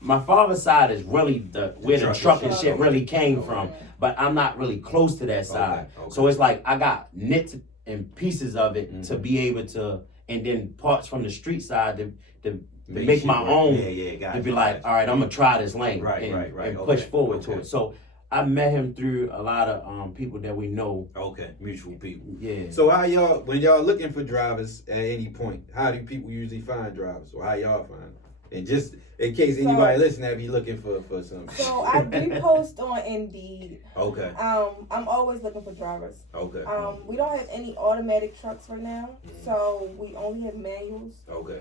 my father's side is really where the trucking shit really came from. But I'm not really close to that side. Okay. So it's like I got nits and pieces of it to be able to, and then parts from the street side to make my own. Got To be like, all right, I'm gonna try this lane Right. and push forward to it. So I met him through a lot of people that we know. Okay, mutual people. Yeah. So how when y'all looking for drivers at any point, how do people usually find drivers, or how y'all find them? And just in case anybody listening be looking for something. So I do post on Indeed. Okay. I'm always looking for drivers. Okay. We don't have any automatic trucks right now, so we only have manuals. Okay.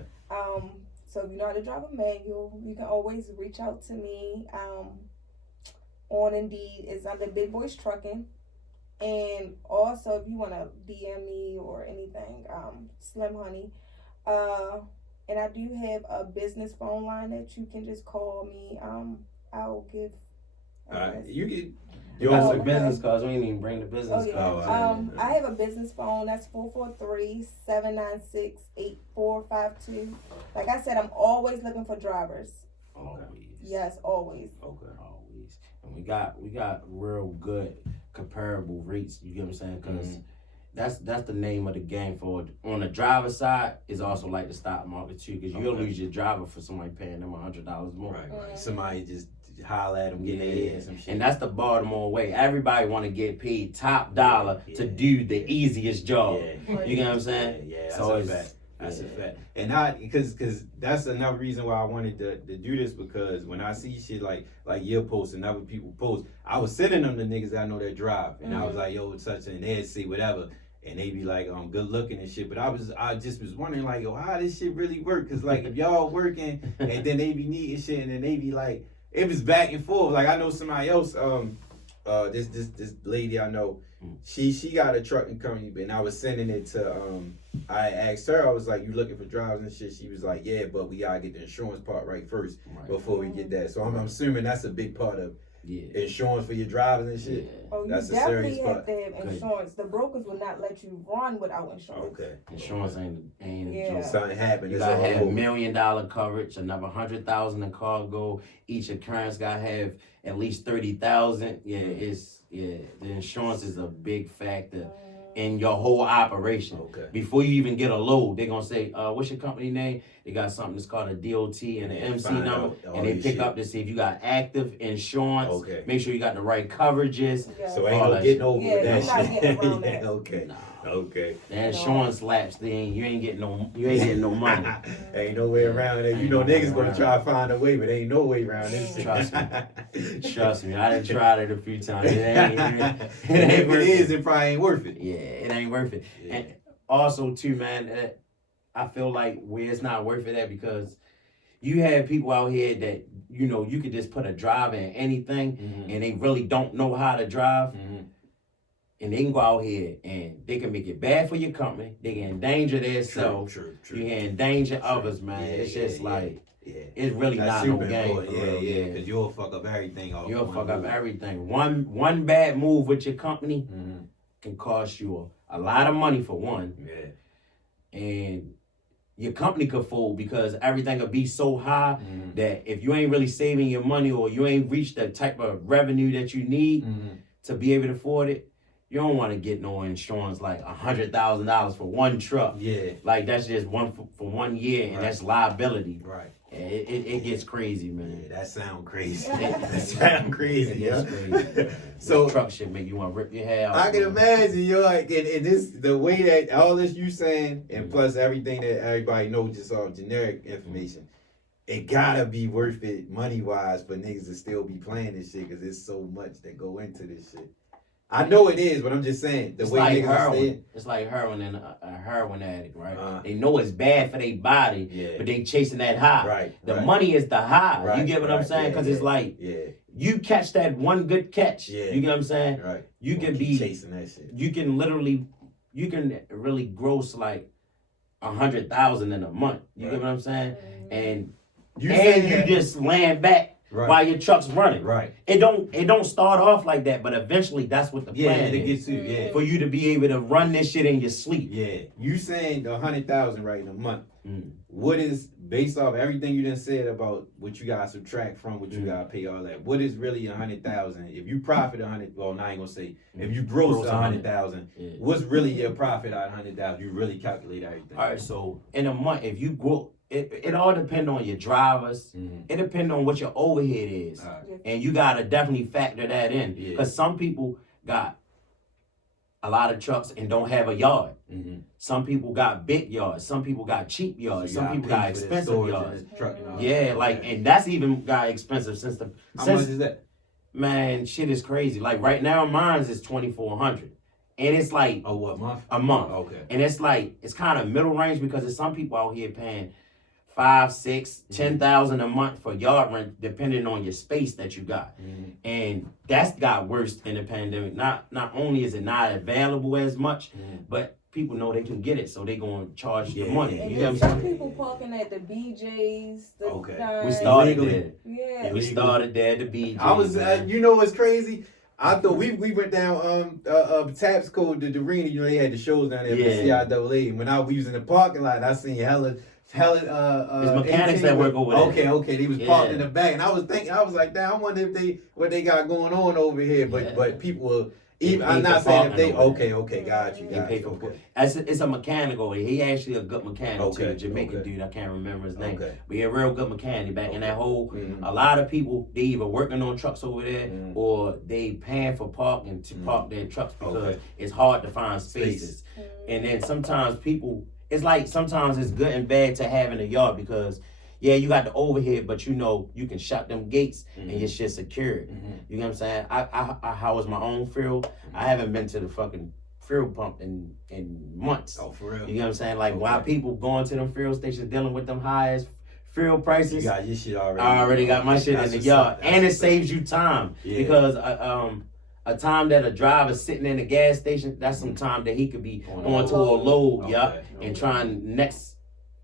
So if you know how to drive a manual, you can always reach out to me. On Indeed, it's under Big Boys Trucking. And also, if you want to DM me or anything, Slim Honey. And I do have a business phone line that you can just call me. I'll give. You can. You got some okay. business cards. We didn't even bring the business cards. I have a business phone. That's 443-796-8452. Like I said, I'm always looking for drivers. Always. Yes, always. Okay. Always. And we got real good comparable rates. You get what I'm saying? Because that's the name of the game for it. On the driver side, is also like the stock market too. Because you'll lose your driver for somebody paying them $100 more. Right. Somebody just holler at them, get their ass some shit. And that's the Baltimore way. Everybody want to get paid top dollar to do the easiest job. You know what I'm saying? Yeah, that's so a fact. That's a fact. And because that's another reason why I wanted to do this, because when I see shit like your post and other people post, I was sending them the niggas that I know that drive. And I was like, yo, it's such, and they'd say whatever. And they be like, good looking and shit. But I just was wondering, like, yo, how this shit really work? Because, like, if y'all working and then they be needing shit and then they be like, it was back and forth. Like, I know somebody else, this lady I know, she got a trucking company, and I was sending it to, I asked her, I was like, you looking for drivers and shit? She was like, yeah, but we gotta get the insurance part right first before we get that. So I'm assuming that's a big part of insurance for your drivers and shit. Yeah. Oh, you That's a definitely serious have part. to have insurance. The brokers will not let you run without insurance. Okay. Insurance ain't a joke. Something happened. You gotta have $1 million coverage, another $100,000 in cargo. Each occurrence gotta have at least $30,000. The insurance is a big factor in your whole operation. Okay. Before you even get a load, they're gonna say, what's your company name? They got something that's called a DOT and an MC find number, out all and they your pick shit. up to see if you got active insurance. Okay. Make sure you got the right coverages. Yeah. So ain't all no that getting shit. over Yeah, with that you're not shit. getting around Yeah, that. okay. Nah. Okay. The insurance lapse, you ain't getting no money. Ain't no way around it. You Ain't know no way niggas gonna around try to find a way, but ain't no way around this shit. Trust me, I done tried it a few times. It ain't And if it worth is, it probably ain't worth it. Yeah, it ain't worth it. Yeah. And also too, man, I feel like where it's not worth it at because you have people out here that, you know, you could just put a driver in anything Mhm. and they really don't know how to drive. Mhm. And they can go out here and they can make it bad for your company. They can endanger themselves. True. You can endanger others, man. Yeah, it's just like, yeah. it's really That's not no super game. important. For real, Yeah, because you'll fuck up everything off. You'll one fuck up move. everything. One bad move with your company Mhm. can cost you a lot of money for one. Yeah. And your company could fold because everything will be so high Mhm. that if you ain't really saving your money or you ain't reached the type of revenue that you need Mhm. to be able to afford it, you don't want to get no insurance like $100,000 for one truck. Yeah. Like that's just one for 1 year, and Right. that's liability. Right. It gets crazy, man. Yeah, that sound crazy. That that sound crazy, It yeah. gets crazy. So truck shit make you want to rip your hair out. I can man. imagine, yo, like, and this the way that all this you saying, and Mhm. plus everything that everybody knows, just all generic information. It gotta be worth it money wise for niggas to still be playing this shit because there's so much that go into this shit. I know it is, but I'm just saying the It's way like niggas are heroin. staying. It's like heroin and a heroin addict, right? Uh-huh. They know it's bad for their body, Yeah. but they chasing that high. Right. The right, money is the high. right, You get what I'm right, saying? yeah, Because yeah, it's like yeah, you catch that one good catch. Yeah. You get what I'm saying? right. You Gonna can keep be chasing that shit. you can really gross like 100,000 in a month. You get what I'm saying? And You saying you that- just land back right, while your truck's running. right. It don't start off like that, but eventually that's what the Yeah, plan it is. gets you. Yeah, For you to be able to run this shit in your sleep. yeah. You saying the 100,000 right in a month? Mm. What is based off everything you done said about what you gotta subtract from what you gotta pay all that? What is really 100,000? If you profit 100, well, now I ain't gonna say. If you gross 100,000, Yeah. what's really your profit on 100,000? You really calculate everything. All right, so in a month, if you grow, it all depends on your drivers. Mhm. It depends on what your overhead is, All right. and you gotta definitely factor that in Yeah. because some people got a lot of trucks and don't have a yard. Mhm. Some people got big yards. Some people got cheap yards. So you Some gotta people pay got for the expensive storage yards. and the truck and all Yeah, that. like, Okay. and that's even got expensive since How much is that? man, shit is crazy. Like right now, mine's is 2,400, and it's like Oh, what month? a month. Okay. And it's like it's kind of middle range because there's some people out here paying 5, 6, 10,000 a month for yard rent, depending on your space that you got. Mhm. And that's got worse in the pandemic. Not only is it not available as much, but people know they can get it, so they gonna charge the Yeah, money. And You then get what I'm some saying? people parking at the BJ's. The Okay. We guys. started Illegally. there. Yeah. We started there to be. I was, you know what's crazy? I thought we went down Taps Code to the arena. You know they had the shows down there for Yeah. CIAA. When we was in the parking lot, I seen hella. There's mechanics 18 that work over there. Okay, they was parked in Yeah. the back, and I was like, damn, I wonder if what they got going on over here. But Yeah. people will. They Even, pay I'm for not saying if they. parking over there. Okay, got you. They pay for it's a mechanic over there. He actually a good mechanic too, Okay, a Jamaican okay. dude. I can't remember his name. Okay. But he a real good mechanic back in that whole. Mhm. A lot of people they either working on trucks over there Mhm. or they paying for parking to park their trucks because Okay. it's hard to find spaces. And then sometimes people, it's like sometimes it's good and bad to have in a yard because yeah, you got the overhead, but you know you can shut them gates and your shit secured. You know what I'm saying? I house my own fuel. I haven't been to the fucking fuel pump in months. Oh, for real. You know what I'm saying? Like while people going to them fuel stations dealing with them highest fuel prices, You got your shit already. I already got my shit in That's the what's yard, up. That's and it what's up. saves you time Yeah. because a time that a driver's sitting in the gas station, that's some time that he could be going to a load, Okay. yup, and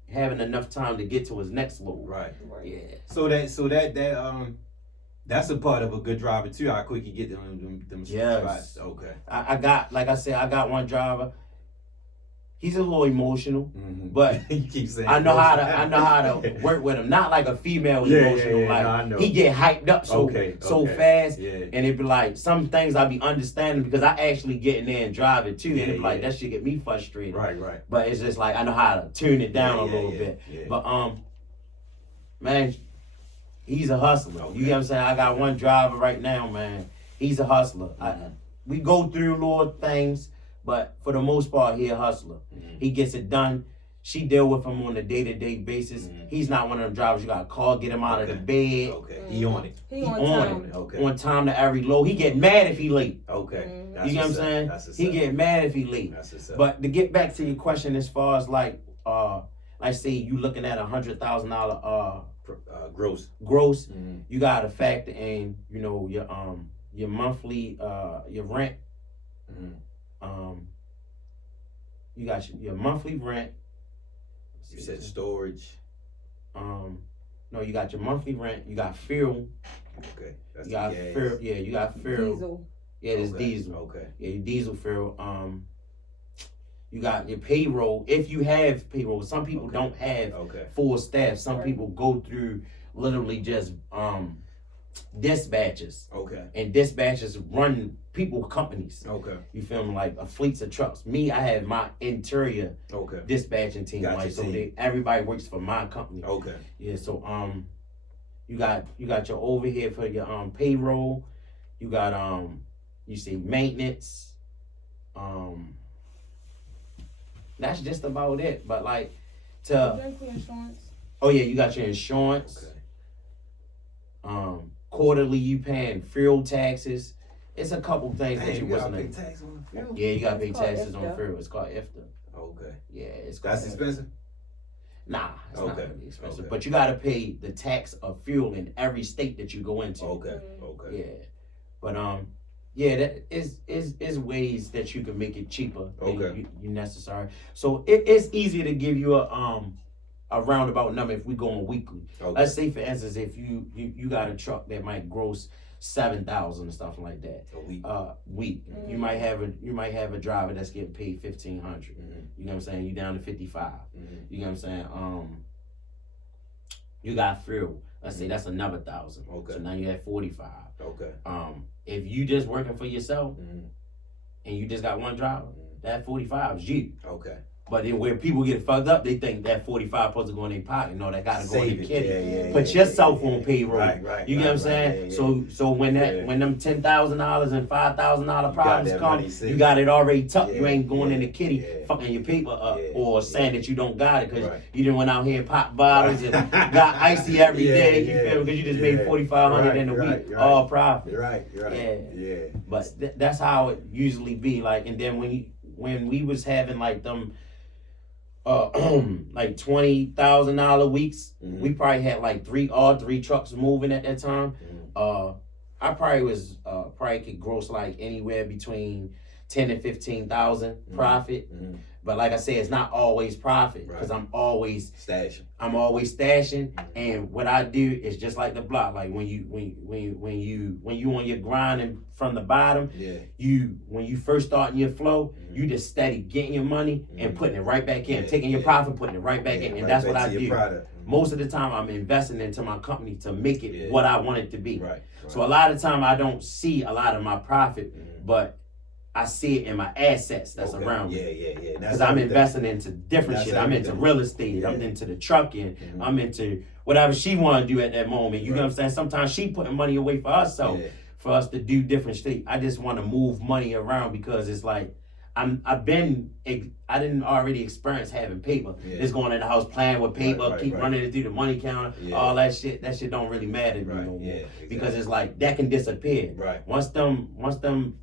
having enough time to get to his next load. Right. Yeah. So that's a part of a good driver too. How quick you get them Yes. spots. Okay. I got, like I said, I got one driver. He's a little emotional, but you keep saying I know how to work with him. Not like a female emotional, like no, I know. he get hyped up so fast, and it be like some things I be understanding because I actually get in there and drive it too, and it be like that shit get me frustrated. Right. But it's just like I know how to tune it down a little bit. Yeah. But man, he's a hustler. Okay. You get what I'm saying? I got one driver right now, man. He's a hustler. We go through little things, but for the most part, he a hustler. He gets it done. She deal with him on a day-to-day basis. He's not one of them drivers you gotta call, get him out of the bed. Okay. He on it. He on time. Okay. On time to every load. He get mad if he late. Okay. You get what I'm saying? He get mad if he late. But to get back to your question as far as like say you looking at $100,000 gross, you gotta factor in, you know, your monthly your rent. You got your monthly rent. You said storage. No, you got your monthly rent. You got fuel. Okay. That's you got gas. fuel. Yeah, you got fuel. Diesel. Yeah, it's diesel. Okay. Yeah, your diesel fuel. You got your payroll. If you have payroll, some people don't have full staff. Some people go through literally just dispatches. Okay. And dispatches run people companies. Okay. You feel me? Like fleets of trucks. Me, I have my interior dispatching team. Got like your so team. Everybody works for my company. Okay. Yeah, so you got your overhead for your payroll. You got you see maintenance. That's just about it. But like Insurance. Oh yeah, you got your insurance. Okay. Quarterly you paying fuel taxes. It's a couple things that you wasn't pay tax on the fuel? Yeah, you gotta pay It's called taxes on IFTA. fuel. It's called IFTA. Okay. Yeah, it's called That's IFTA. expensive? Nah, it's not really expensive. Okay. But you gotta pay the tax of fuel in every state that you go into. Okay. Yeah. But yeah, that is ways that you can make it cheaper than you necessary. So it's easier to give you a roundabout number if we going weekly. Let's say for instance if you got a truck that might gross 7,000 or something like that. A week. You might have a driver that's getting paid 1,500. You know what I'm saying? You down to 55. You know what I'm saying? You got fuel. Let's say that's another 1,000. Okay. So now you have 45. Okay. If you just working for yourself and you just got one driver, that 45 is you. Okay. But then where people get fucked up, they think that 45 supposed to go in their pocket. No, that gotta go in the kitty. Put yourself on payroll. Right. You get what I'm saying? So when when them $10,000 and $5,000 problems come, you got it already tucked. You ain't going in the kitty fucking your paper up or saying that you don't got it because you didn't went out here and pop bottles and got icy every day. You feel me? Because you just made $4,500 in a week, all profit. Right. Yeah. But that's how it usually be. Like, and then when we was having like them. Like $20,000 weeks. We probably had like all three trucks moving at that time. I probably could gross like anywhere between 10 and 15,000 profit. But like I said, it's not always profit because I'm always stashing. And what I do is just like the block. Like when you on your grind and from the bottom, when you first starting your flow, you just steady getting your money and putting it right back in, taking your profit, putting it right back in, and that's what I do. Most of the time, I'm investing into my company to make it what I want it to be. So a lot of time, I don't see a lot of my profit, but I see it in my assets that's around me. Because I'm investing into different shit. I'm into real estate. I'm into the trucking. I'm into whatever she want to do at that moment. You know what I'm saying? Sometimes she putting money away for herself for us to do different shit. I just want to move money around because it's like I didn't already experience having paper. Just going in the house playing with paper, keep running it through the money counter, all that shit. That shit don't really matter to me no more. Because it's like that can disappear. Once them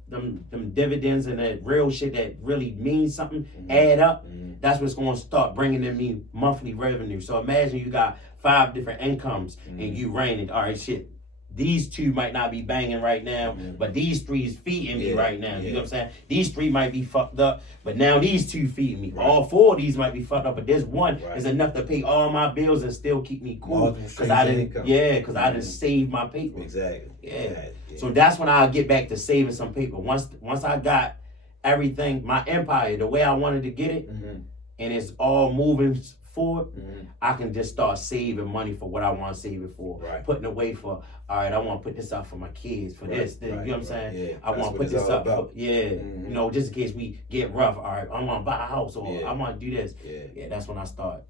dividends and that real shit that really means something add up, that's what's going to start bringing in me monthly revenue. So imagine you got 5 different incomes and you raining. All right, shit. These 2 might not be banging right now, but these 3 is feeding me right now. You know what I'm saying? These 3 might be fucked up, but now these 2 feed me. All 4 of these might be fucked up, but this one is enough to pay all my bills and still keep me cool. Because I didn't save my paper. Exactly. Yeah. So that's when I'll get back to saving some paper. Once I got everything, my empire, the way I wanted to get it, Mm-hmm. and it's all moving forward, Mm-hmm. I can just start saving money for what I want to save it for. Right. Putting away for, all right, I want to put this out for my kids, for this, you know what I'm saying? Yeah. I want to put this up for, Mm-hmm. you know, just in case we get rough, all right, I want to buy a house or Yeah. I want to do this. Yeah. That's when I start.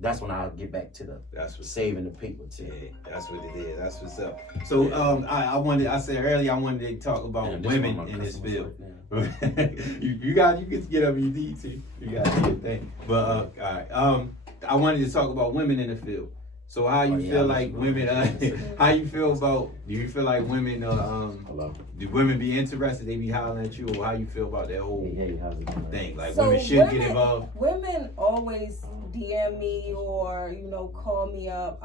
That's when I'll get back to the That's what's saving the paper too. Yeah, that's what it is. That's what's up. So I said earlier I wanted to talk about women in this field. you can get up you need to. You got to do your thing. But all right. I wanted to talk about women in the field. So how you feel like women? How you feel about? Do you feel like women? Hello. Do women be interested? They be hollering at you, or how you feel about that whole Hey, how's it going? thing? Like So women should get involved. Women always DM me or call me up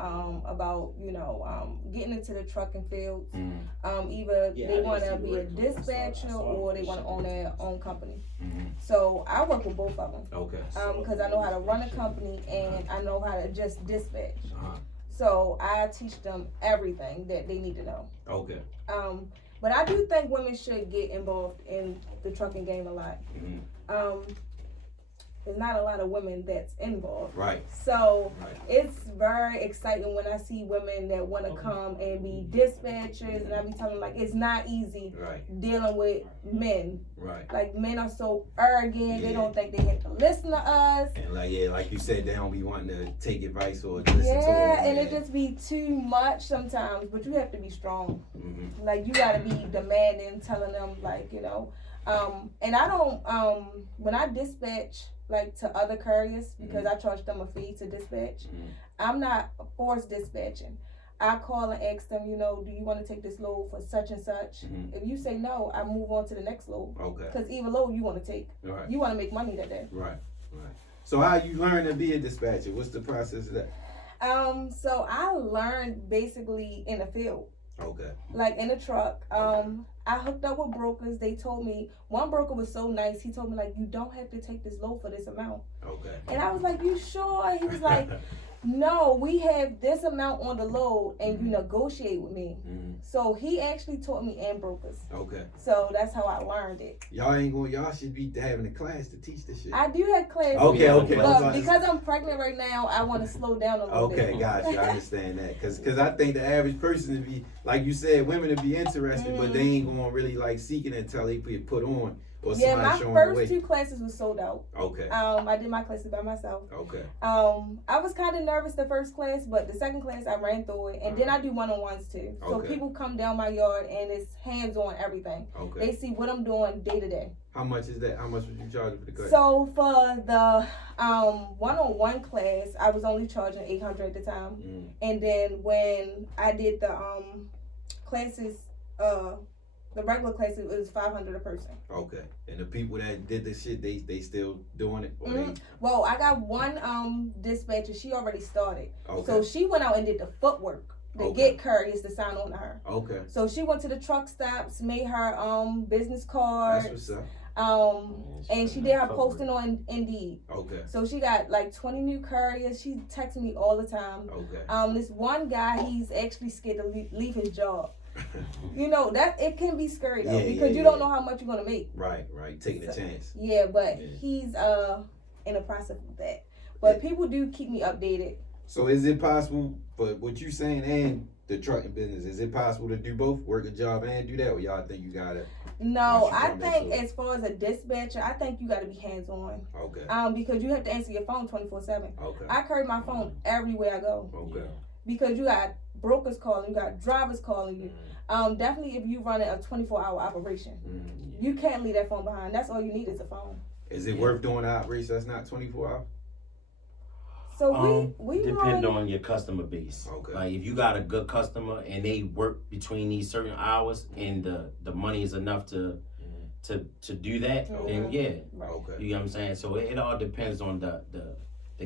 about getting into the trucking field. Either they want to be a dispatcher or they want to own their own company. Mm-hmm. So I work with both of them. Okay. Because I know how to run a company and I know how to just dispatch. Uh-huh. So I teach them everything that they need to know. Okay. But I do think women should get involved in the trucking game a lot. Mm-hmm. There's not a lot of women that's involved. Right. So Right. it's very exciting when I see women that want to come and be dispatchers, and I be telling them, like, it's not easy Right. dealing with men. Right. Like, men are so arrogant, they Yeah. don't think they have to listen to us. And like you said, they don't be wanting to take advice or listen to them. Yeah, and it just be too much sometimes, but you have to be strong. Mm-hmm. Like, you gotta be demanding, telling them, like, and I don't, when I dispatch, like, to other carriers, because I charge them a fee to dispatch, I'm not forced dispatching. I call and ask them, do you want to take this load for such and such? Mm-hmm. If you say no, I move on to the next load. Okay. Because either load you want to take. Right. You want to make money that day. Right. So how you learn to be a dispatcher? What's the process of that? So I learned basically in the field. Okay. Like in a truck. I hooked up with brokers. They told me, one broker was so nice. He told me, like, you don't have to take this load for this amount. Okay. And I was like, you sure? He was like, no, we have this amount on the load and you negotiate with me. Mm-hmm. So he actually taught me and brokers. Okay. So that's how I learned it. Y'all should be having a class to teach this shit. I do have classes. Okay. But because I'm pregnant right now, I want to slow down a little bit. Okay, gotcha. I understand that. Cause I think the average person would be, like you said, women would be interested, but they ain't gonna really like seek it until they put on or Yeah, somebody my showing the way. first 2 classes was sold out. Okay. I did my classes by myself. Okay. I was kind of nervous the first class, but the second class I ran through it, and then I do one-on-ones too. So Okay. people come down my yard and it's hands-on everything. Okay. They see what I'm doing day to day. How much is that? How much would you charge for the class? So for the one-on-one class, I was only charging $800 at the time, and then when I did the classes, the regular classes, it was $500 a person. Okay. And the people that did the shit, they still doing it? Or Well, I got one dispatcher. She already started, okay. so she went out and did the footwork to get carriers to sign on to her. Okay. So she went to the truck stops, made her business cards. That's what's up. And she did her posting on Indeed. Okay. So she got like 20 new couriers. She texts me all the time. Okay. This one guy, he's actually scared to leave his job. That it can be scary though, because you don't know how much you're gonna make. Right. Taking a chance. Yeah, but he's in the process of that. But people do keep me updated. So is it possible, but what you saying and the trucking business, is it possible to do both, work a job and do that, or y'all think you gotta? No, I think as far as a dispatcher, I think you gotta be hands on. Okay. Because you have to answer your phone 24/7. Okay. I carry my phone everywhere I go. Okay. Because you got brokers calling, you got drivers calling you. Definitely if you running a 24-hour operation, you can't leave that phone behind. That's all you need is a phone. Is it worth doing an operation that's not 24 hours? So we depend on your customer base. Okay. Like if you got a good customer and they work between these certain hours and the money is enough to do that, then yeah. Okay. You know what I'm saying? So it all depends on the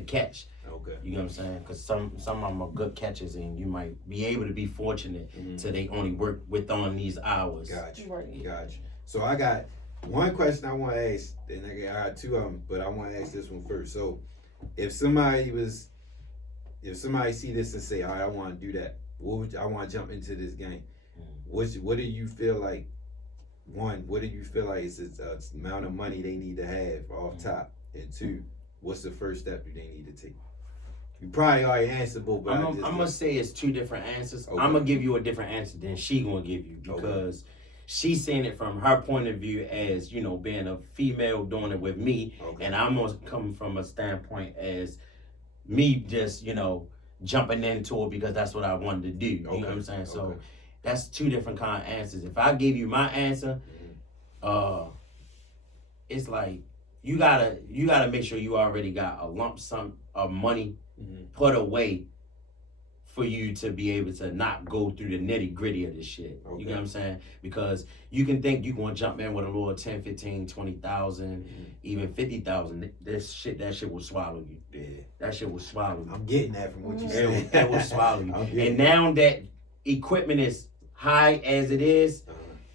catch. Okay. You know what I'm saying? Because some of them are good catches, and you might be able to be fortunate to they only work on these hours. Gotcha. Right. Gotcha. So I got one question I want to ask, and I got two of them, but I want to ask this one first. So if somebody see this and say, all right, I want to do that, I want to jump into this game. What do you feel like one, what do you feel like is the amount of money they need to have off top? And two, what's the first step that they need to take? You probably already answered both, but I'm gonna say it's two different answers. Okay. I'm gonna give you a different answer than she gonna give you because she's saying it from her point of view as, you know, being a female doing it with me, and I'm gonna come from a standpoint as me just, you know, jumping into it because that's what I wanted to do. You know what I'm saying? So that's two different kind of answers. If I give you my answer, it's like you gotta make sure you already got a lump sum of money put away for you to be able to not go through the nitty gritty of this shit. You know what I'm saying? Because you can think you gonna jump in with a little 10, 15, 20,000, even 50,000. That shit will swallow you. Yeah. That shit will swallow you. I'm getting that from what you said. That will swallow you. And now that equipment is high as it is,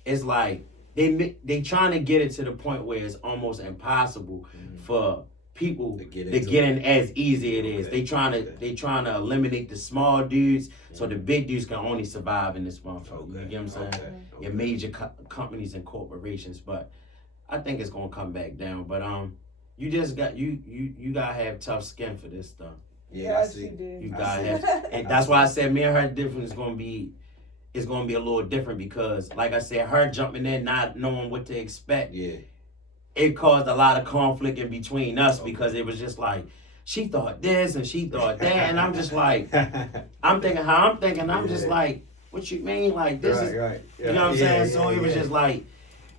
it's like they trying to get it to the point where it's almost impossible for people to get in as easy it is. They trying to eliminate the small dudes so the big dudes can only survive in this motherfucker. You get what I'm saying? Your major companies and corporations, but I think it's gonna come back down. But you just got you gotta have tough skin for this stuff. Yeah, I see. You gotta have, and that's why I said me and her difference is gonna be a little different because, like I said, her jumping in not knowing what to expect. Yeah. It caused a lot of conflict in between us because it was just like she thought this and she thought that, and I'm just like, I'm thinking how I'm thinking. I'm just like, what you mean? Like this is, you know what I'm saying? So it was just like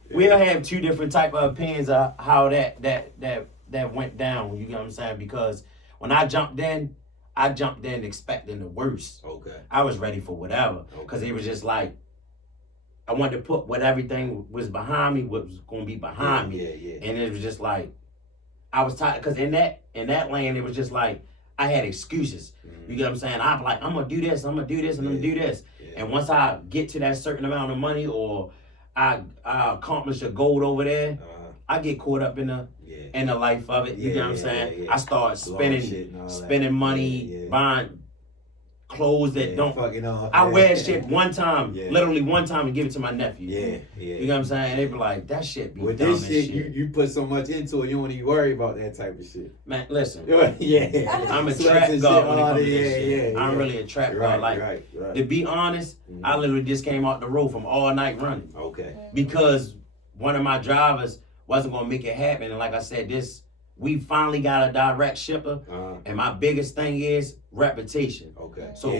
we'll have two different type of opinions of how that went down. You know what I'm saying? Because when I jumped in expecting the worst. I was ready for whatever because it was just like. I wanted to put what everything was behind me, what was going to be behind me. And it was just like, I was tired, because in that lane, it was just like, I had excuses. You get what I'm saying? I'm like, I'm going to do this, I'm going to do this, and I'm going to do this. And once I get to that certain amount of money or I accomplish a goal over there, I get caught up in the life of it. You know what I'm saying? I start spending money, buying clothes that don't fucking off. I wear shit one time, literally one time, and give it to my nephew. You know what I'm saying? They be like, that shit be with dumb this shit. You put so much into it, you don't even worry about that type of shit. Man, listen. I'm a trap god when it comes to this shit. I'm really a trap god. Like, to be honest, I literally just came out the road from all night running. Because one of my drivers wasn't gonna make it happen, and like I said, we finally got a direct shipper, and my biggest thing is reputation. So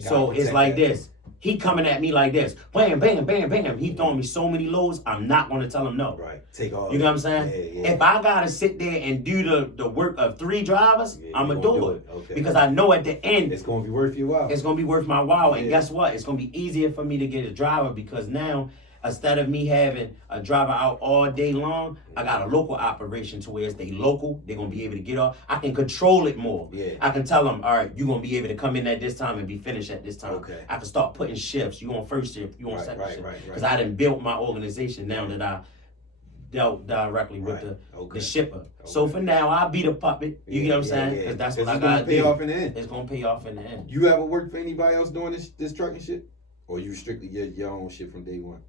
so it's like this. He coming at me like this. Bam, bam, bam, bam. He throwing me so many loads, I'm not going to tell him no. Take all. You know what I'm saying? If I got to sit there and do the work of 3 drivers, I'm going to do it. Because I know at the end, it's going to be worth your while. It's going to be worth my while. And guess what? It's going to be easier for me to get a driver because now, instead of me having a driver out all day long, I got a local operation to where they local. They're going to be able to get off. I can control it more. I can tell them, all right, you're going to be able to come in at this time and be finished at this time. I can start putting shifts. You on first shift, you on second shift. Because I done built my organization now that I dealt directly with the shipper. So for now, I'll be the puppet. You get what I'm saying? Because that's what I got to do. It's going to pay off in the end. It's going to pay off in the end. You ever worked for anybody else doing this trucking shit? Or you strictly your own shit from day one?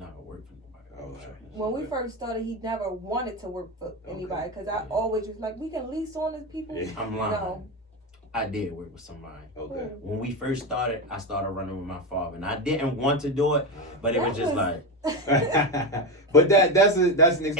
Not gonna work for nobody. When we first started, he never wanted to work for anybody because I always was like, we can lease on these people. I'm lying. No. I did work with somebody. When we first started, I started running with my father, and I didn't want to do it, but it was just like. But that's an experience.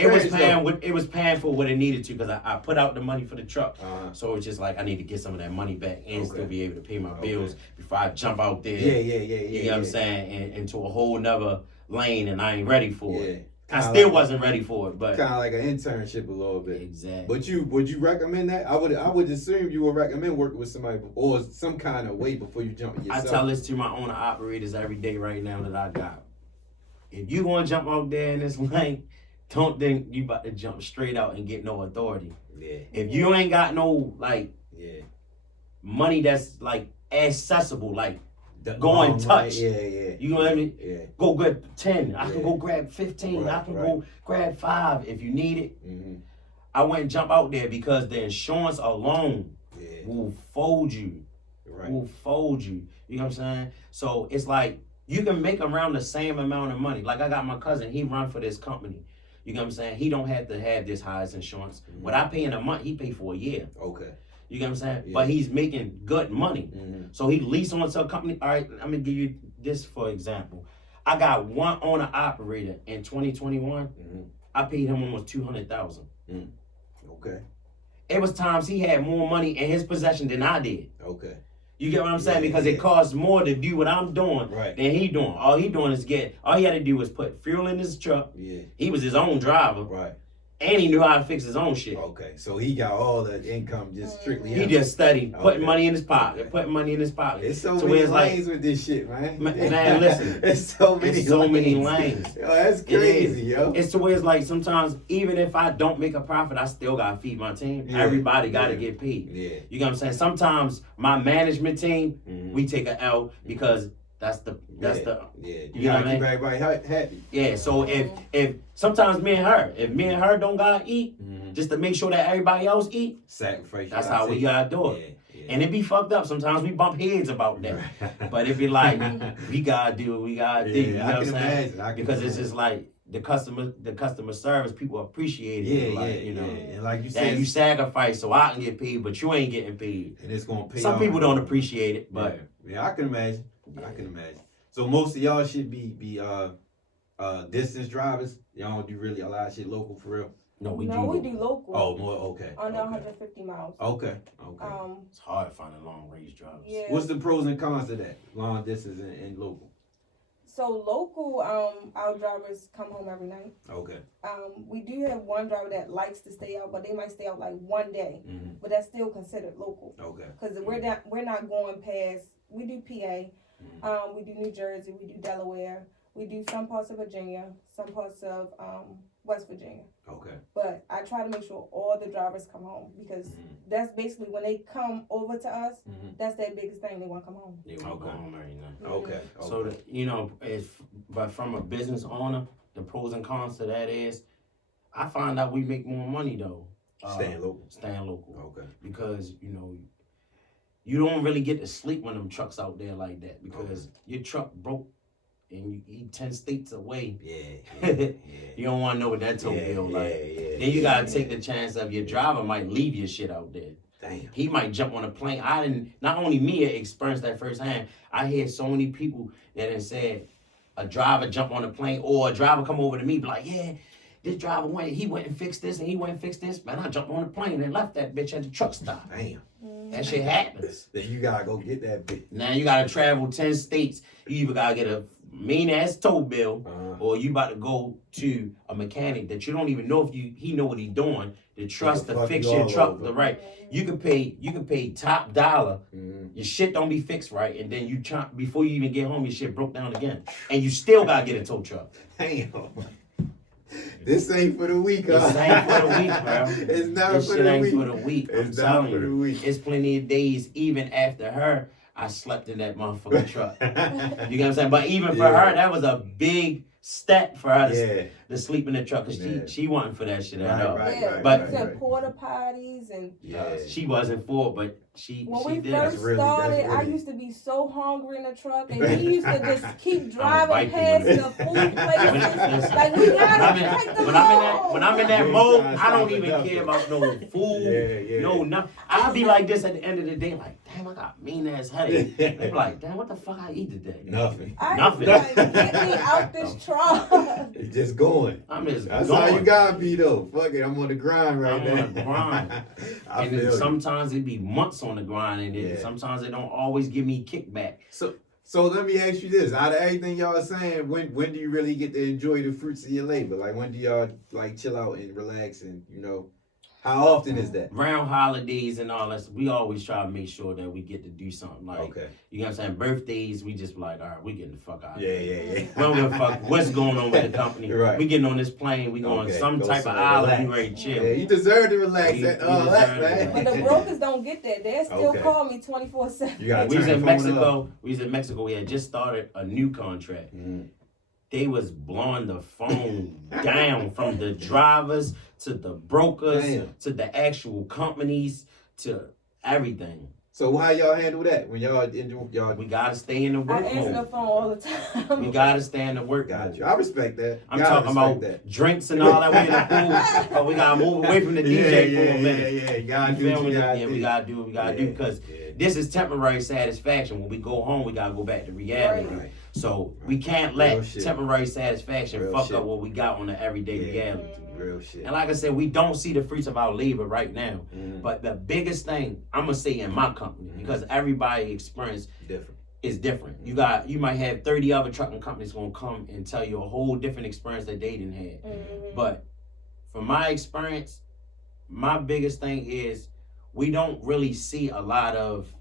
It was paying for what it needed to because I put out the money for the truck, so it's just like I need to get some of that money back and still be able to pay my bills before I jump out there. You know what I'm saying? And into a whole nother lane, and I ain't ready for it. I still wasn't ready for it, but kind of like an internship a little bit. Exactly. But would you recommend that? I would assume you would recommend working with somebody or some kind of way before you jump yourself. I tell this to my owner operators every day right now that I got. If you want to jump out there in this lane, don't think you about to jump straight out and get no authority. If you ain't got no money that's like accessible, like go and touch. You know what I mean? Go grab 10. I can go grab 15. I can go grab 5 if you need it. I went and jump out there because the insurance alone will fold you. Will fold you. You know what I'm saying? So it's like You can make around the same amount of money. Like I got my cousin, he run for this company. You know what I'm saying? He don't have to have this highest insurance. Mm-hmm. What I pay in a month, he pay for a year. Okay. You know what I'm saying? Yeah. But he's making good money. Mm-hmm. So he lease onto a company. All right, I'm gonna give you this for example. I got one owner operator in 2021. Mm-hmm. I paid him almost $200,000. Okay. It was times he had more money in his possession than I did. Okay. You get what I'm saying? Yeah, Because it costs more to do what I'm doing Right. than he doing. All he doing is all he had to do was put fuel in his truck. Yeah. He was his own driver. Right. And he knew how to fix his own shit. Okay. So he got all the income just strictly. He out. just studied putting Okay. money in his pocket, Okay. putting money in his pocket. It's so To many where it's like- lanes with this shit, man. Man, listen. It's so many lanes. Yo, that's It crazy, is. yo. It's to where it's like sometimes even if I don't make a profit, I still gotta feed my team. Yeah. Everybody gotta Yeah. get paid. Yeah. You know what I'm saying? Sometimes my management team, Mhm. we take a L because that's the Yeah. you You know gotta what I keep mean? everybody happy. yeah. So if sometimes me and her don't gotta eat, just to make sure that everybody else eat, Sacrifice. that's how we gotta do it. Yeah. And it be fucked up. Sometimes we bump heads about that. But it be like, we gotta do what we gotta do. You know I what I'm can saying? imagine. I can Because it's imagine. just like the customer service, people appreciate it. Yeah, like, yeah, you know. And like you That said, you sacrifice so I can get paid, but you ain't getting paid. and it's gonna pay Some off. people don't appreciate it, but yeah, I can imagine. I can imagine. So most of y'all should be distance drivers. Y'all don't do really a lot of shit local for real. no, we do local. Oh, more okay. Under okay. 150 miles. Okay. it's hard finding long range drivers. Yeah. What's the pros and cons of that? Long distance and local. So local, our drivers come home every night. Okay. We do have one driver that likes to stay out, but they might stay out like one day, Mm-hmm. but that's still considered local. Okay. Because we're not going past. We do PA, we do New Jersey, we do Delaware, we do some parts of Virginia, some parts of West Virginia. Okay. But I try to make sure all the drivers come home because that's basically when they come over to us. That's their biggest thing. They want to come home. They won't go home every night. Okay. So but from a business owner, the pros and cons to that is, I find out we make more money though. Staying local. Staying local. Okay. Because you don't really get to sleep when them trucks out there like that because your truck broke and you 10 states away. Yeah. You don't want to know what that tow bill like. Yeah. Then you gotta take the chance of your driver might leave your shit out there. Damn. He might jump on a plane. Not only me experienced that firsthand, I hear so many people that have said a driver jump on a plane or a driver come over to me be like, yeah, this driver went and fixed this and he went and fixed this. Man, I jumped on the plane and left that bitch at the truck stop. Damn. That shit happens. Then you gotta go get that bitch. Now you gotta travel 10 states. You either gotta get a mean ass tow bill or you about to go to a mechanic that you don't even know if he know what he doing to trust to fix your truck the right. You can pay top dollar. Your shit don't be fixed right, and then before you even get home, your shit broke down again, and you still gotta get a tow truck. Damn. This ain't for the week, This ain't for the week, bro. It's not This for shit the ain't week. for the week. I'm It's not telling for the you, week. it's plenty of days even after her. I slept in that motherfucking truck. You get what I'm saying? But even for her, that was a big step for her to sleep in the truck because she wasn't for that shit at all. But porta potties and she wasn't for it, but when she we did. first started, I used to be so hungry in the truck, and he used to just keep driving past the food places. Like we gotta take the when I'm in that mode, I don't even care about no food, no nothing. I'll be like this at the end of the day, like, damn, I got mean ass headache. They be like, damn, what the fuck I eat today? Nothing. Nothing. Like, get me out this truck. It's just going. That's how you gotta be though. Fuck it, I'm on the grind right now. I'm on the grind. And then sometimes it be months on the grind, and then sometimes it don't always give me kickback. So let me ask you this: out of everything y'all are saying, when do you really get to enjoy the fruits of your labor? Like when do y'all like chill out and relax and how often is that? Around holidays and all that, we always try to make sure that we get to do something. Like, you know what I'm saying? Birthdays, we just like, all right, we getting the fuck out of here. Yeah. We don't give a fuck what's going on with the company. Right. We getting on this plane, we going some type of island, we ready to chill. Yeah, you deserve to relax all that, man. But the brokers don't get that. They still call me 24/7. We was in Mexico. We had just started a new contract. They was blowing the phone down from the drivers to the brokers to the actual companies to everything. So how y'all handle that when y'all y'all? We gotta stay in the work I answer the mode. phone all the time. We gotta stay in the work Got mode. you. I respect that. I'm Gotta talking about respect that. drinks and all that. We in the pool, but we gotta move away from the DJ for a minute. Yeah. You gotta You do feel what me? you gotta Yeah, do. we gotta do what we gotta do because this is temporary satisfaction. When we go home, we gotta go back to reality. Right. So we can't Real let shit. temporary satisfaction Real fuck shit. up what we got on the everyday reality. Real shit. And like I said, we don't see the fruits of our labor right now. Mhm. But the biggest thing I'm gonna say in my company, because everybody experience Different. is different. You might have 30 other trucking companies gonna come and tell you a whole different experience that they didn't have. But from my experience, my biggest thing is we don't really see a lot of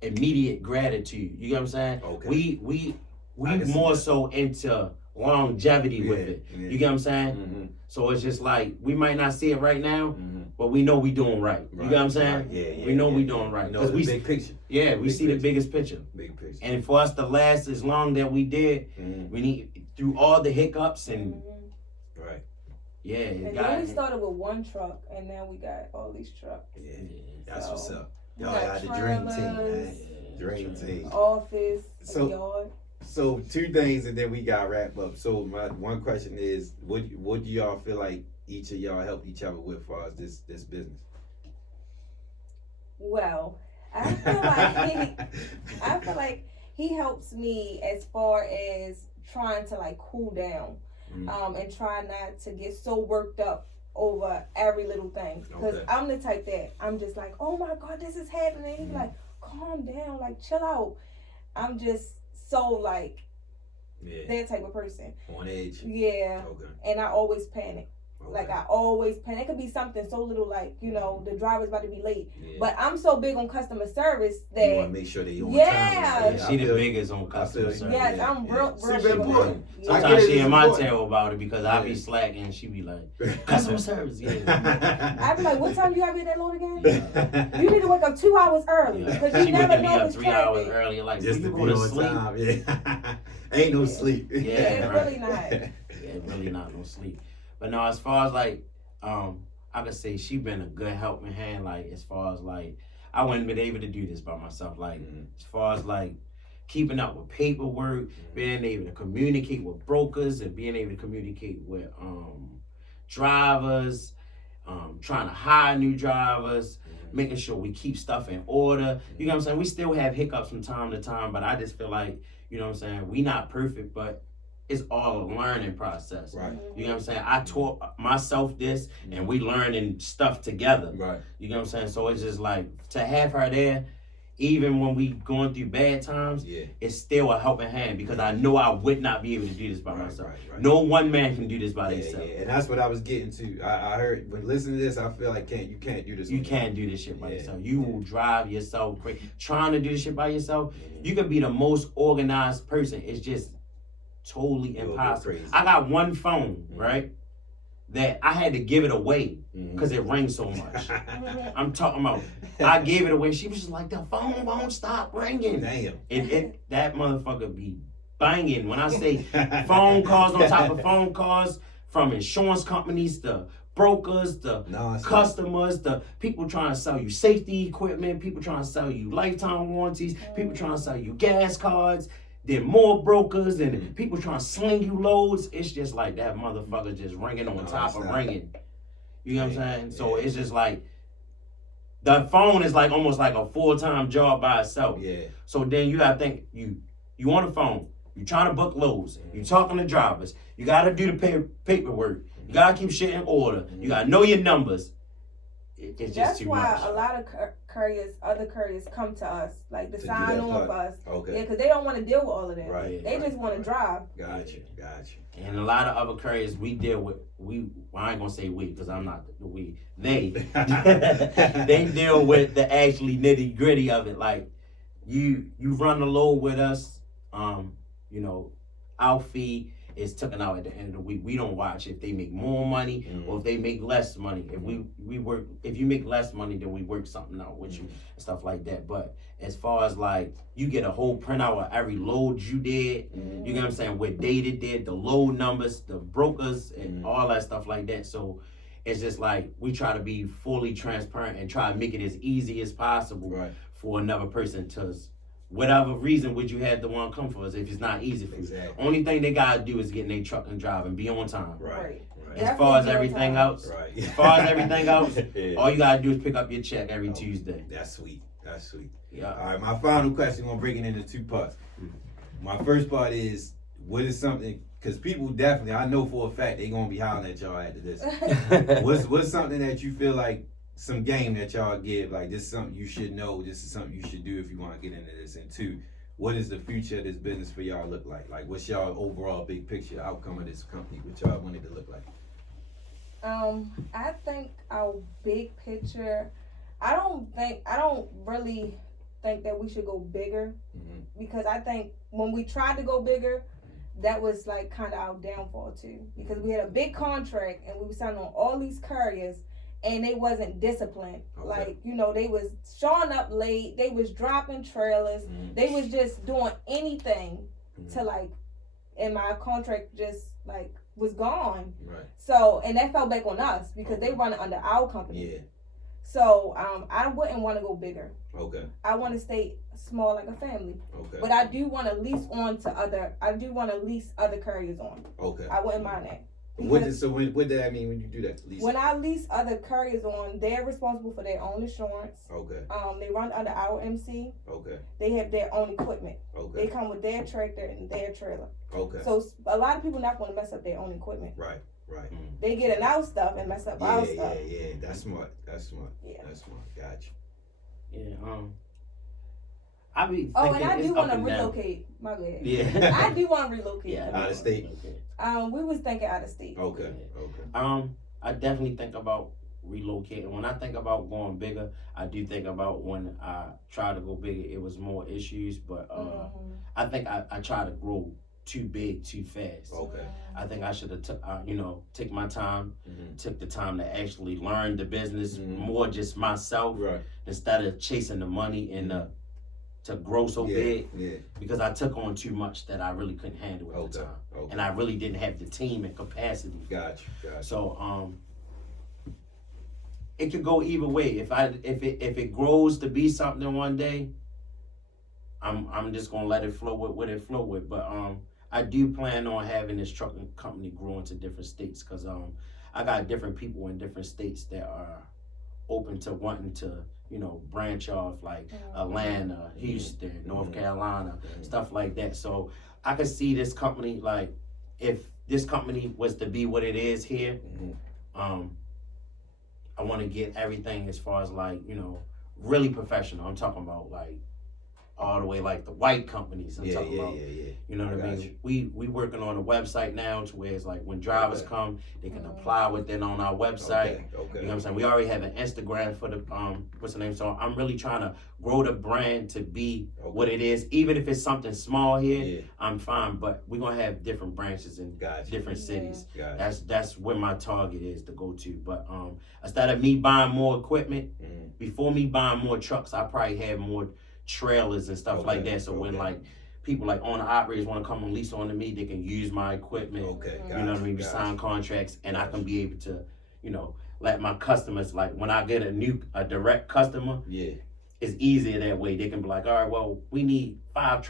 immediate gratitude. You get what I'm saying? Okay. We I can see more that. so into longevity with it. Yeah. You get what I'm saying? Mm-hmm. So it's just like we might not see it right now, but we know we doing right. You get what I'm saying? Right. Yeah. We know we doing right. You know Because the we big picture. we Big see the picture. biggest picture. Big picture. And for us to last as long that we did, we need through all the hiccups and Right. And then we started with one truck, and now we got all these trucks. Yeah. That's So, what's up. we Y'all got got the dream team, trailers, man. Dream team. Office, So- yard. So 2 things, and then we got wrap up. So my one question is, what do y'all feel like each of y'all help each other with as far as this business? Well, I feel like he helps me as far as trying to like cool down, and try not to get so worked up over every little thing. Because Okay. I'm the type that I'm just like, oh my God, this is happening. He's like, calm down, like chill out. I'm just so like that type of person. On edge. Yeah. Okay. And I always panic. Okay. Like I always panic. It could be something so little like, you know, the driver's about to be late. Yeah. But I'm so big on customer service you want that to make sure they on Yeah. time. She the biggest on customer service. yes, I'm real Super big on important. it. So I Sometimes get it, she it's in my important. tail about it because I be slacking and she be like, customer service, yeah. I be like, what time you gotta be at that load again? You need to wake up 2 hours early because you She never waking me know up if it's 3 hours traffic. early, like, Just will to you be go to on sleep? time. Yeah. Ain't no sleep. Yeah, It's right. really not. Yeah, really not no sleep. But no, as far as like, I could say she been a good helping hand. Like as far as like, I wouldn't been able to do this by myself. Like as far as like keeping up with paperwork, being able to communicate with brokers, and being able to communicate with drivers, trying to hire new drivers, making sure we keep stuff in order. You know what I'm saying? We still have hiccups from time to time, but I just feel like, you know what I'm saying, we not perfect, but it's all a learning process. Right. You know what I'm saying? I taught myself this and we learning stuff together. Right. You know what I'm saying? So it's just like to have her there, even when we going through bad times, it's still a helping hand because I know I would not be able to do this by myself. Right. No one man can do this by themselves. Yeah, and that's what I was getting to. I heard, but listen to this, I feel like you can't do this. You can't do this shit by yourself. You will drive yourself crazy. Trying to do this shit by yourself, you can be the most organized person. It's just totally impossible. I got one phone, right, that I had to give it away because it rings so much. I'm talking about, I gave it away. She was just like, the phone won't stop ringing. Damn. That motherfucker be banging. When I say phone calls on top of phone calls from insurance companies to brokers, to customers, to people trying to sell you safety equipment, people trying to sell you lifetime warranties, people trying to sell you gas cards, then more brokers and people trying to sling you loads. It's just like that motherfucker just ringing on top of ringing. You know what I'm saying? So it's just like, the phone is like almost like a full-time job by itself. Yeah. So then you gotta think, you on the phone, you trying to book loads, you talking to drivers, you gotta do the paperwork, you gotta keep shit in order, you gotta know your numbers. It's just too much. That's why a lot of other couriers come to us, like to sign on for us. Okay. Yeah, because they don't want to deal with all of that. Right. They just want to drive. Gotcha. And a lot of other couriers we deal with, I ain't gonna say we, because I'm not the we. They deal with the actually nitty gritty of it. Like you run the load with us, you know, our fee is taken out at the end of the week. We don't watch if they make more money or if they make less money. If we work, if you make less money, then we work something out with you and stuff like that. But as far as like, you get a whole printout of every load you did, you know what I'm saying, what date it did, the load numbers, the brokers, and all that stuff like that. So it's just like we try to be fully transparent and try to make it as easy as possible for another person to, whatever reason would you have to want to come for us if it's not easy for you. Only thing they gotta do is get in their truck and drive and be on time. Right. As far as everything else, all you gotta do is pick up your check every Tuesday. That's sweet. Yeah. All right, my final question, I'm gonna break it into two parts. My first part is, what is something, because people definitely, I know for a fact, they gonna be hollering at y'all after this. What's something that you feel like, some game that y'all give, like this is something you should know, this is something you should do if you want to get into this? And two, what does the future of this business for y'all look like? Like, what's y'all overall big picture outcome of this company? What y'all want it to look like? I think our big picture, I don't really think that we should go bigger, because I think when we tried to go bigger, that was like kind of our downfall too, because we had a big contract and we were signing on all these carriers and they wasn't disciplined. Like, you know, they was showing up late, they was dropping trailers, they was just doing anything to like, and my contract just like was gone. So, and that fell back on us because they run it under our company. So I wouldn't want to go bigger. I want to stay small like a family. But I do want to lease other carriers on. I wouldn't mind that. What does that mean when you do that? When I lease other carriers on, they're responsible for their own insurance. They run under our MC. They have their own equipment. They come with their tractor and their trailer. So a lot of people not going to mess up their own equipment. Right. They get in our stuff and mess up our stuff. Yeah. That's smart. Yeah. That's smart. Gotcha. Yeah. I mean, and I do want to relocate. My bad. Yeah. I do want to relocate. Yeah. Out of state. We was thinking out of state. Okay. I definitely think about relocating. When I think about going bigger, I do think about when I tried to go bigger, it was more issues. But I think I tried to grow too big too fast. I think I should have take my time, took the time to actually learn the business more just myself instead of chasing the money and to grow so big, because I took on too much that I really couldn't handle at the time, and I really didn't have the team and capacity. Gotcha. So it could go either way. If it grows to be something one day, I'm just gonna let it flow with what it flow with. But I do plan on having this trucking company grow into different states, because I got different people in different states that are open to wanting to branch off, like Atlanta, Houston, North Carolina, stuff like that. So I could see this company, like, if this company was to be what it is here, I want to get everything as far as like, really professional. I'm talking about like all the way like the white companies. I'm talking about, you know what I mean? We working on a website now to where it's like when drivers come, they can apply within on our website. You know what I'm saying? We already have an Instagram for the what's the name? So I'm really trying to grow the brand to be what it is. Even if it's something small here, I'm fine. But we're gonna have different branches in different cities. That's where my target is to go to. But instead of me buying more equipment, before me buying more trucks, I probably have more trailers and stuff like that. So when like people like owner operators want to come and lease on to me, they can use my equipment. You know what I mean? We sign contracts, and I can be able to, let my customers, like when I get a direct customer, it's easier that way. They can be like, all right, well, we need 5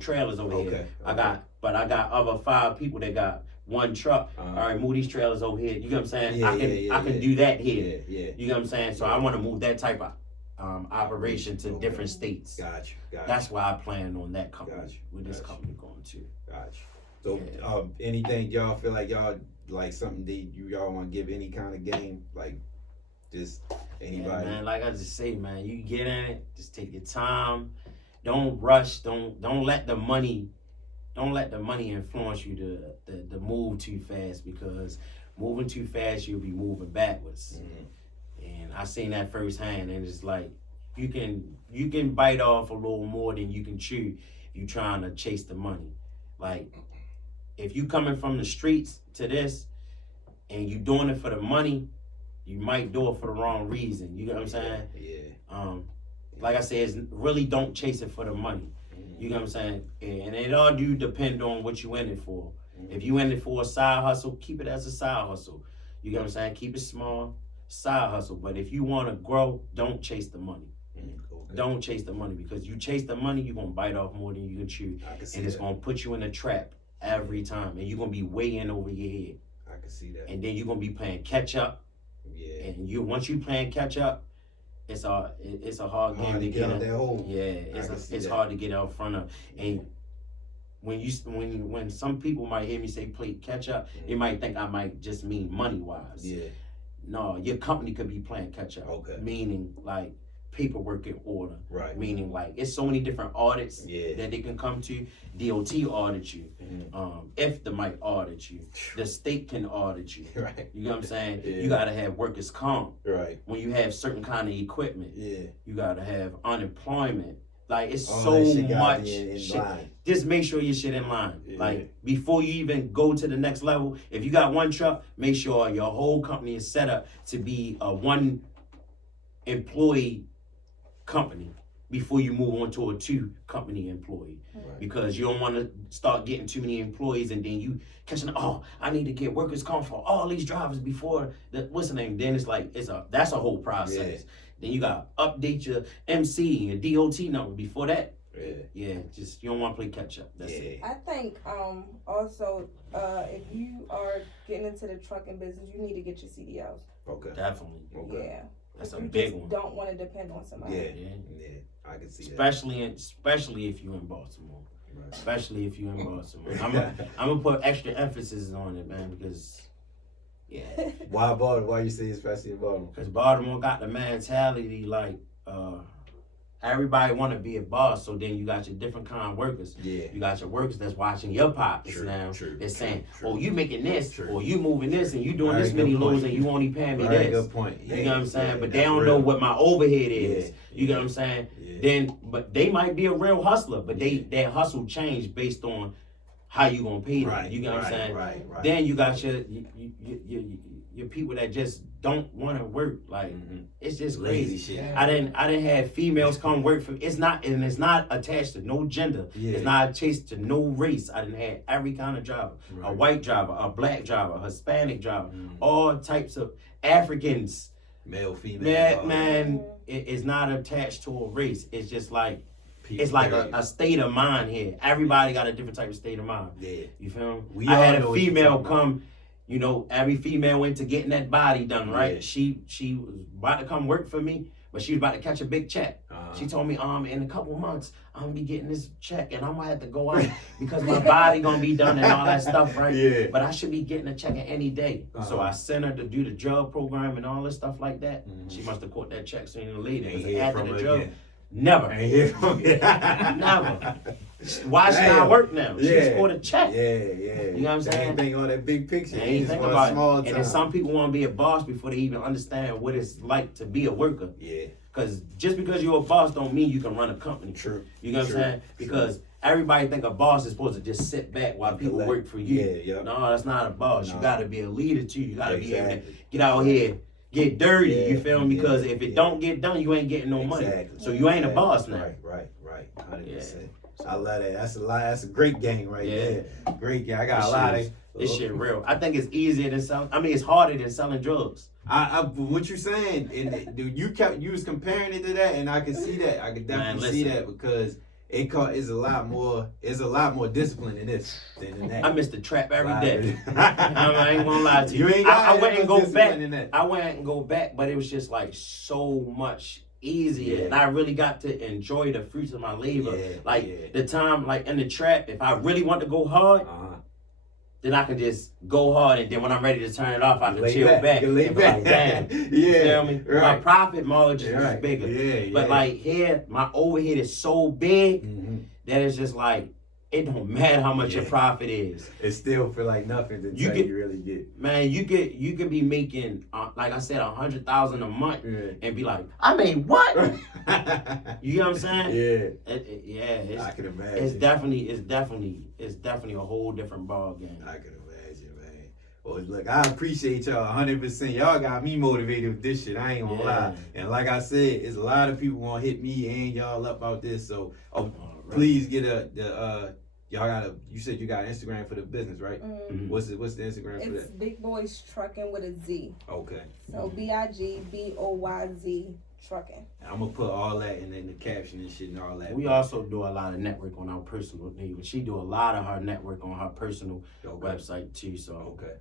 trailers over here. I got other 5 people that got 1 truck. All right, move these trailers over here. You know what I'm saying? I can do that here. You know what I'm saying? So I want to move that type of operation to different states. Gotcha. That's why I plan on that company with this company going to. Gotcha. So anything y'all feel like y'all like something that y'all want to give any kind of game, like just anybody? Yeah, man, like I just say, man, you get in it, just take your time. Don't rush. Don't let the money influence you to move too fast, because moving too fast you'll be moving backwards. And I seen that firsthand, and it's like you can bite off a little more than you can chew if you trying to chase the money. Like if you coming from the streets to this and you doing it for the money, you might do it for the wrong reason. You know what I'm saying? Like I said, it's really don't chase it for the money. You know what I'm saying? And it all do depend on what you in it for. If you in it for a side hustle, keep it as a side hustle. You get what I'm saying? Keep it small, side hustle. But if you want to grow, don't chase the money. Okay. Don't chase the money, because you chase the money, you're going to bite off more than you can chew. I can see And it's that. going to put you in a trap every time. And you're going to be way in over your head. I can see that. And then you're going to be playing catch up. Yeah. And once you playing catch up, it's a hard game to get out that hole. Yeah, it's hard to get out front of. And when some people might hear me say play catch up, they might think I might just mean money wise. Yeah. No, your company could be playing catch up. Okay. Meaning like paperwork in order. Right. Meaning like it's so many different audits Yeah. that they can come to. DOT audit you. If the might audit you. The state can audit you. Right. You know what I'm saying? Yeah. You gotta have workers' comp. Right. When you have certain kind of equipment. Yeah. You gotta have unemployment. Like it's All so that shit gotta much be in shit. line. Just make sure your shit in line. Yeah. Like before you even go to the next level, if you got one truck, make sure your whole company is set up to be a one employee company before you move on to a 2 company employee. Right. Because you don't want to start getting too many employees and then you catching, I need to get workers comp for all these drivers before what's the name? Then it's like that's a whole process. Yeah. Then you got to update your MC, your DOT number before that. Yeah. Just you don't want to play catch up. That's it. I think also if you are getting into the trucking business, you need to get your CDLs. Okay. Definitely. Okay. Yeah. That's a You big just one. don't want to depend on somebody. Yeah. Yeah. I can see Especially if you're in Baltimore. that. Especially if you're in Baltimore. I'm gonna put extra emphasis on it, man, because Why Baltimore? Why you say especially in Baltimore? because Baltimore got the mentality like everybody want to be a boss. So then you got your different kind of workers. Yeah. You got your workers that's watching your pockets True, now. true, They're saying, true. "Oh, you making this, True. or you moving this, and you doing Very this many good loads, point. and you only paying me Very this." good point. You know what I'm saying? Yeah, But they that's don't real. know what my overhead is. Yeah, You get yeah, what I'm saying? Yeah. But they might be a real hustler, but their hustle changed based on how you gonna pay them. Right. You get what I'm saying? Right. Then you got your people that just don't want to work. Like it's just Lazy crazy. shit. I didn't have females come work for. It's not attached to no gender. Yeah. It's not attached to no race. I didn't have every kind of driver. Right. A white driver, a black driver, a Hispanic driver, all types of Africans. Male, female. Man, it's not attached to a race. It's just like People, it's like period. a state of mind here. Everybody got a different type of state of mind. Yeah. You feel me? We I all had know a what you're female talking about. come. You know, every female went to getting that body done, right? Yeah. She was about to come work for me, but she was about to catch a big check. Uh-huh. She told me, in a couple months, I'm gonna be getting this check and I'm gonna have to go out because my body gonna be done and all that stuff, right? Yeah. But I should be getting a check any day. So Uh-huh. I sent her to do the drug program and all this stuff like that. She must have caught that check sooner or later. Ain't Because hear after from the her drug, again. never. Ain't hear from you. Never. Why should I Damn. work now? She just Yeah. caught a check. Yeah. You know what I'm They saying? ain't think on that big picture. They They ain't just think want about small it. time. And then some people want to be a boss before they even understand what it's like to be a worker. Yeah. Because just because you're a boss don't mean you can run a company. True. You know what I'm True. saying? Because everybody think a boss is supposed to just sit back while people Collect. work for you. Yeah. No, that's not a boss. No. You got to be a leader too. You got to be able to Exactly. get out here, get dirty. Yeah, You feel me? yeah, Because if it yeah. don't get done, you ain't getting no money. Exactly. So you ain't a boss now. Right. 100%. Yeah. I love that. That's a lot. That's a great game right Yeah. there. Great game. I got This a lot shit of. This shit real. I think it's easier than selling. I mean, it's harder than selling drugs. What you saying? And dude, you was comparing it to that, and I can see that. I can definitely see listen. that because it's a lot more. It's a lot more discipline in this than in that. I miss the trap every Right. day. I ain't gonna lie to you. You ain't I got went and go discipline back. in that. I went and go back, but it was just like so much easier, Yeah. and I really got to enjoy the fruits of my labor. Yeah, Like yeah. the time, like in the trap, if I really want to go hard, then I can just go hard, and then when I'm ready to turn it off, I can Lay chill back. You lay and be like, back. damn. Yeah. You feel me? My Right. profit margin Right. is bigger. Yeah. But like here, my overhead is so big that it's just like it don't matter how much your Yeah. profit is. it still feel like nothing until you, get- really get. Man, you could be making like I said, 100,000 a month Yeah. and be like, I made what? You know what I'm saying? Yeah. Yeah, I can imagine. it's definitely a whole different ball game. I can imagine, man. Well, look, I appreciate y'all 100%. Y'all got me motivated with this shit. I ain't gonna lie. And like I said, it's a lot of people want to hit me and y'all up out this. So, please get you said you got Instagram for the business, right? What's the Instagram for It's that? Big Boys Trucking with a Z. Okay. So BIGBOYZ Trucking. I'm gonna put all that in the caption and shit and all that. We also do a lot of network on our personal thing. She do a lot of her network on her personal website too. So okay,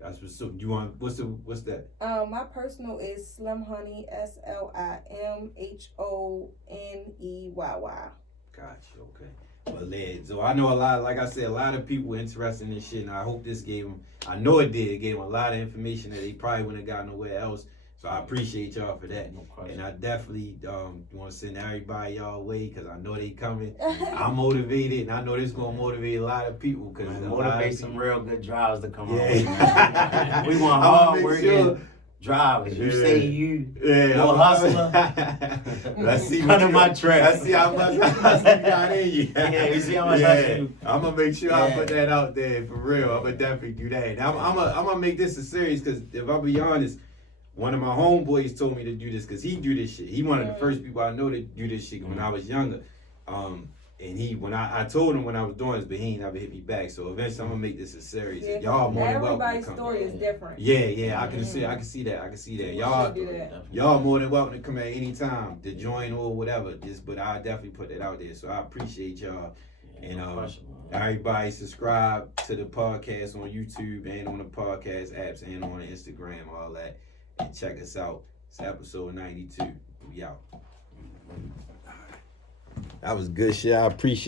that's what's up. You want what's that? My personal is Slim Honey, SLIMHONEYY. Gotcha. Okay. But so I know a lot. Like I said, a lot of people interested in this shit, and I hope this gave them. I know it did. It gave them a lot of information that they probably wouldn't have got nowhere else. So I appreciate y'all for that. No question. And I definitely want to send everybody y'all way because I know they coming. I'm motivated, and I know this gonna motivate a lot of people. Cause motivate some real good drivers to come on. Yeah. We want hard working drivers. You say you a hustler. Let's see Come to my track. Let's see how much hustle you got in you. Yeah, you see how much hustle. I'm gonna make sure I put that out there for real. I'm gonna definitely do that. And I'm gonna make this a series because if I'll be honest, one of my homeboys told me to do this because he do this shit. He one of the first people I know to do this shit when I was younger. And when I told him when I was doing this, but he ain't never hit me back. So eventually I'm gonna make this a series. Yeah, Y'all more than welcome. Everybody's story is different. Yeah, I can see that. Y'all more than welcome to come at any time to join or whatever. But I definitely put that out there. So I appreciate y'all. And everybody subscribe to the podcast on YouTube and on the podcast apps and on Instagram, all that. And check us out. It's episode 92. We out. That was good shit. I appreciate it.